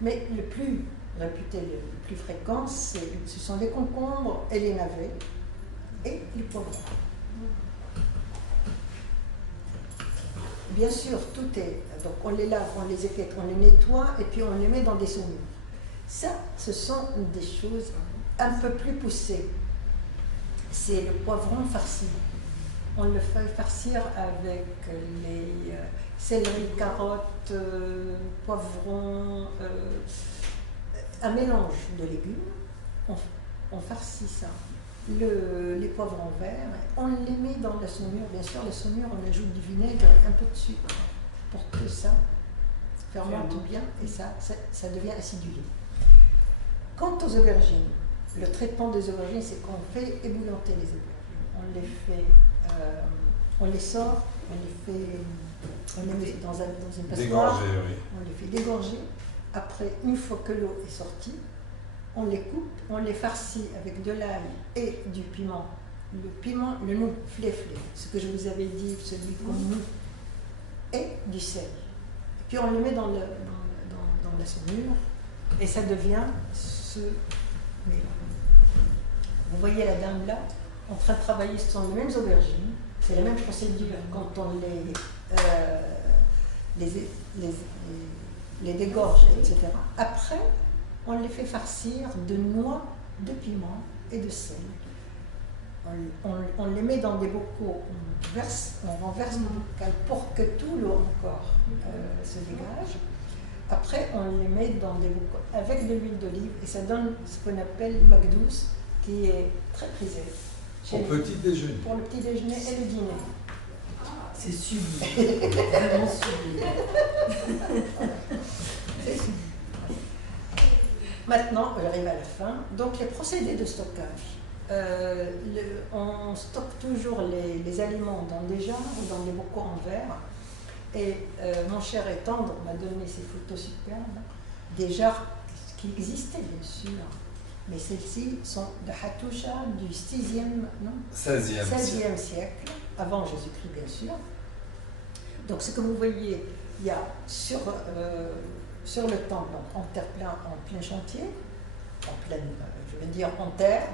Mais le plus réputé, le plus fréquent, ce sont les concombres et les navets et les poivrons. Bien sûr, tout est... Donc on les lave, on les équette, on les nettoie et puis on les met dans des saumures. Ça, ce sont des choses un peu plus poussées. C'est le poivron farci. On le fait farcir avec les céleri, carottes, poivrons, un mélange de légumes. On farcit ça. Les poivrons verts, on les met dans la saumure. Bien sûr, la saumure, on ajoute du vinaigre et un peu de sucre pour que ça fermente bien et ça devient acidulé. Quant aux aubergines, le traitement des aubergines, c'est qu'on fait ébouillanter les aubergines. On les sort, on les met dans une passoire, Dégorgé, oui. on les fait dégorger. Après, une fois que l'eau est sortie, on les coupe, on les farcit avec de l'ail et du piment. Le piment, le noux, fléflé, ce que je vous avais dit, celui qu'on noue, et du sel. Et puis on le met dans la saumure et ça devient ce mélange. Vous voyez la dame là, en train de travailler sur les mêmes aubergines. C'est la même procédure quand on les dégorge, etc. Après, on les fait farcir de noix, de piment et de sel. on les met dans des bocaux, on renverse le bocal pour que tout l'eau encore se dégage. Après, on les met dans des bocaux avec de l'huile d'olive et ça donne ce qu'on appelle magdous, qui est très prisé. Au petit déjeuner. Pour le petit déjeuner et le dîner. C'est sublime, vraiment sublime. C'est sublime. Maintenant, j'arrive à la fin. Donc, les procédés de stockage. On stocke toujours les aliments dans des jarres ou dans des bocaux en verre. Et mon cher et tendre m'a donné ces photos superbes, des jarres qui existaient bien sûr, mais celles-ci sont de Hattusha du 16e siècle, avant Jésus-Christ bien sûr. Donc ce que vous voyez, il y a sur le temple, en terre-plein, en plein chantier, en pleine, je veux dire en terre,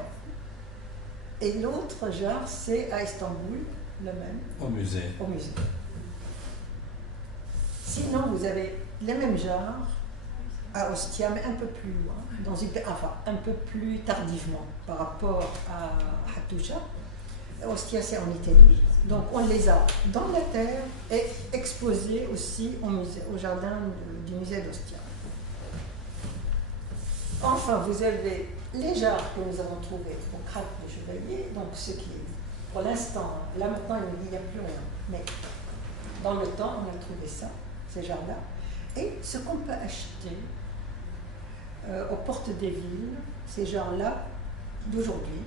et l'autre jarre c'est à Istanbul, le même. Au musée. Au musée. Sinon, vous avez les mêmes jarres à Ostia, mais un peu plus loin, un peu plus tardivement par rapport à Hattusha. Ostia, c'est en Italie. Donc, on les a dans la terre et exposés aussi au jardin du musée d'Ostia. Enfin, vous avez les jarres que nous avons trouvées au Krât des Chevaliers, donc ce qui est, pour l'instant, là maintenant, il n'y a plus rien, mais dans le temps, on a trouvé ça. Ces jarres-là, et ce qu'on peut acheter aux portes des villes, ces jarres-là d'aujourd'hui,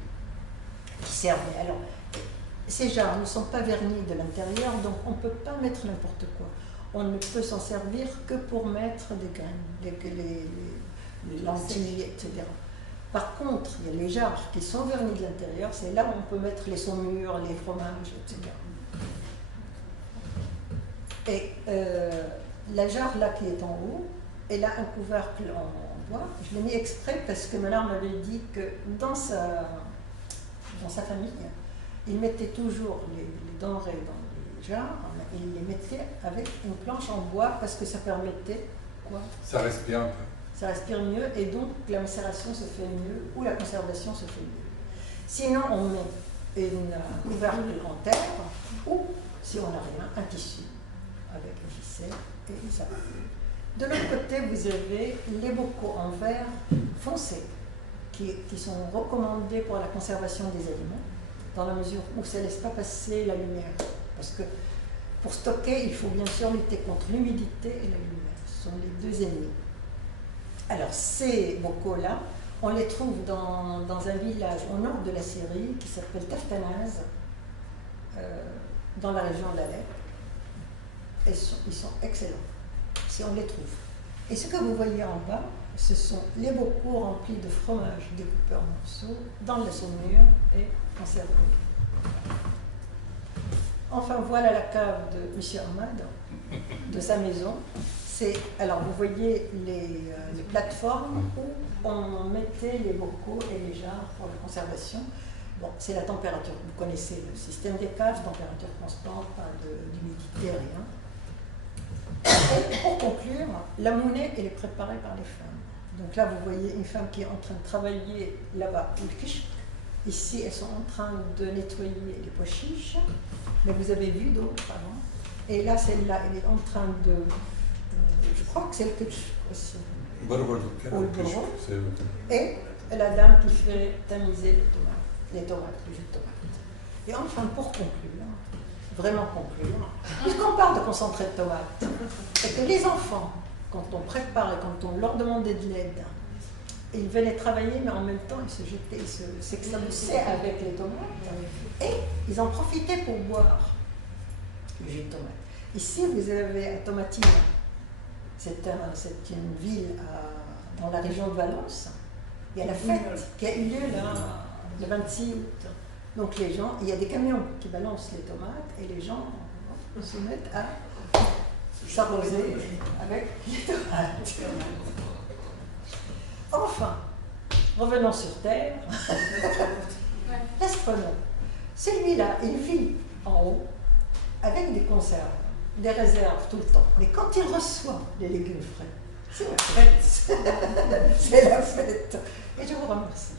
qui servaient. Alors, ces jarres ne sont pas vernis de l'intérieur, donc on ne peut pas mettre n'importe quoi. On ne peut s'en servir que pour mettre des graines, les lentilles, etc. Par contre, il y a les jarres qui sont vernis de l'intérieur, c'est là où on peut mettre les saumures, les fromages, etc. Et la jarre là qui est en haut, elle a un couvercle en bois. Je l'ai mis exprès parce que ma mère m'avait dit que dans sa famille, il mettait toujours les denrées dans les jarres, il les mettait avec une planche en bois parce que ça permettait quoi? Ça respire un peu. Ça respire mieux et donc la macération se fait mieux ou la conservation se fait mieux. Sinon, on met un couvercle en terre ou, si on n'a rien, un tissu avec une ficelle et ça. De l'autre côté, vous avez les bocaux en verre foncé qui sont recommandés pour la conservation des aliments dans la mesure où ça ne laisse pas passer la lumière. Parce que pour stocker, il faut bien sûr lutter contre l'humidité et la lumière. Ce sont les deux ennemis. Alors, ces bocaux-là, on les trouve dans un village au nord de la Syrie qui s'appelle Taftanaz, dans la région d'Alep. Ils sont excellents, si on les trouve. Et ce que vous voyez en bas, ce sont les bocaux remplis de fromage découpé en morceaux dans la saumure et conservé. Enfin, voilà la cave de M. Ahmad, de sa maison. Alors, vous voyez les plateformes où on mettait les bocaux et les jarres pour la conservation. Bon, c'est la température. Vous connaissez le système des caves, température constante, pas d'humidité, rien. Et pour conclure, la monnaie, elle est préparée par les femmes. Donc là, vous voyez une femme qui est en train de travailler là-bas, au kishk. Ici, elles sont en train de nettoyer les pois chiches, mais vous avez vu d'autres avant. Et là, celle-là, elle est en train de... je crois que c'est le kishk aussi. Et la dame qui fait tamiser les tomates, le jus de tomate. Et enfin, pour conclure, vraiment conclure, puisqu'on parle de concentré de tomates, et que les enfants, quand on prépare et quand on leur demandait de l'aide, ils venaient travailler, mais en même temps, ils se jetaient, ils s'extablisaient avec les tomates, et ils en profitaient pour boire le jus de tomate. Ici, vous avez à Tomatina, c'est une ville dans la région de Valence. Il y a la fête qui a eu lieu là, le 26 août. Donc les gens, il y a des camions qui balancent les tomates et les gens se mettent à s'arroser avec les tomates. Enfin, revenons sur Terre. L'astronome, celui-là, il vit en haut avec des conserves, des réserves tout le temps. Mais quand il reçoit les légumes frais, c'est la fête. C'est la fête. Et je vous remercie.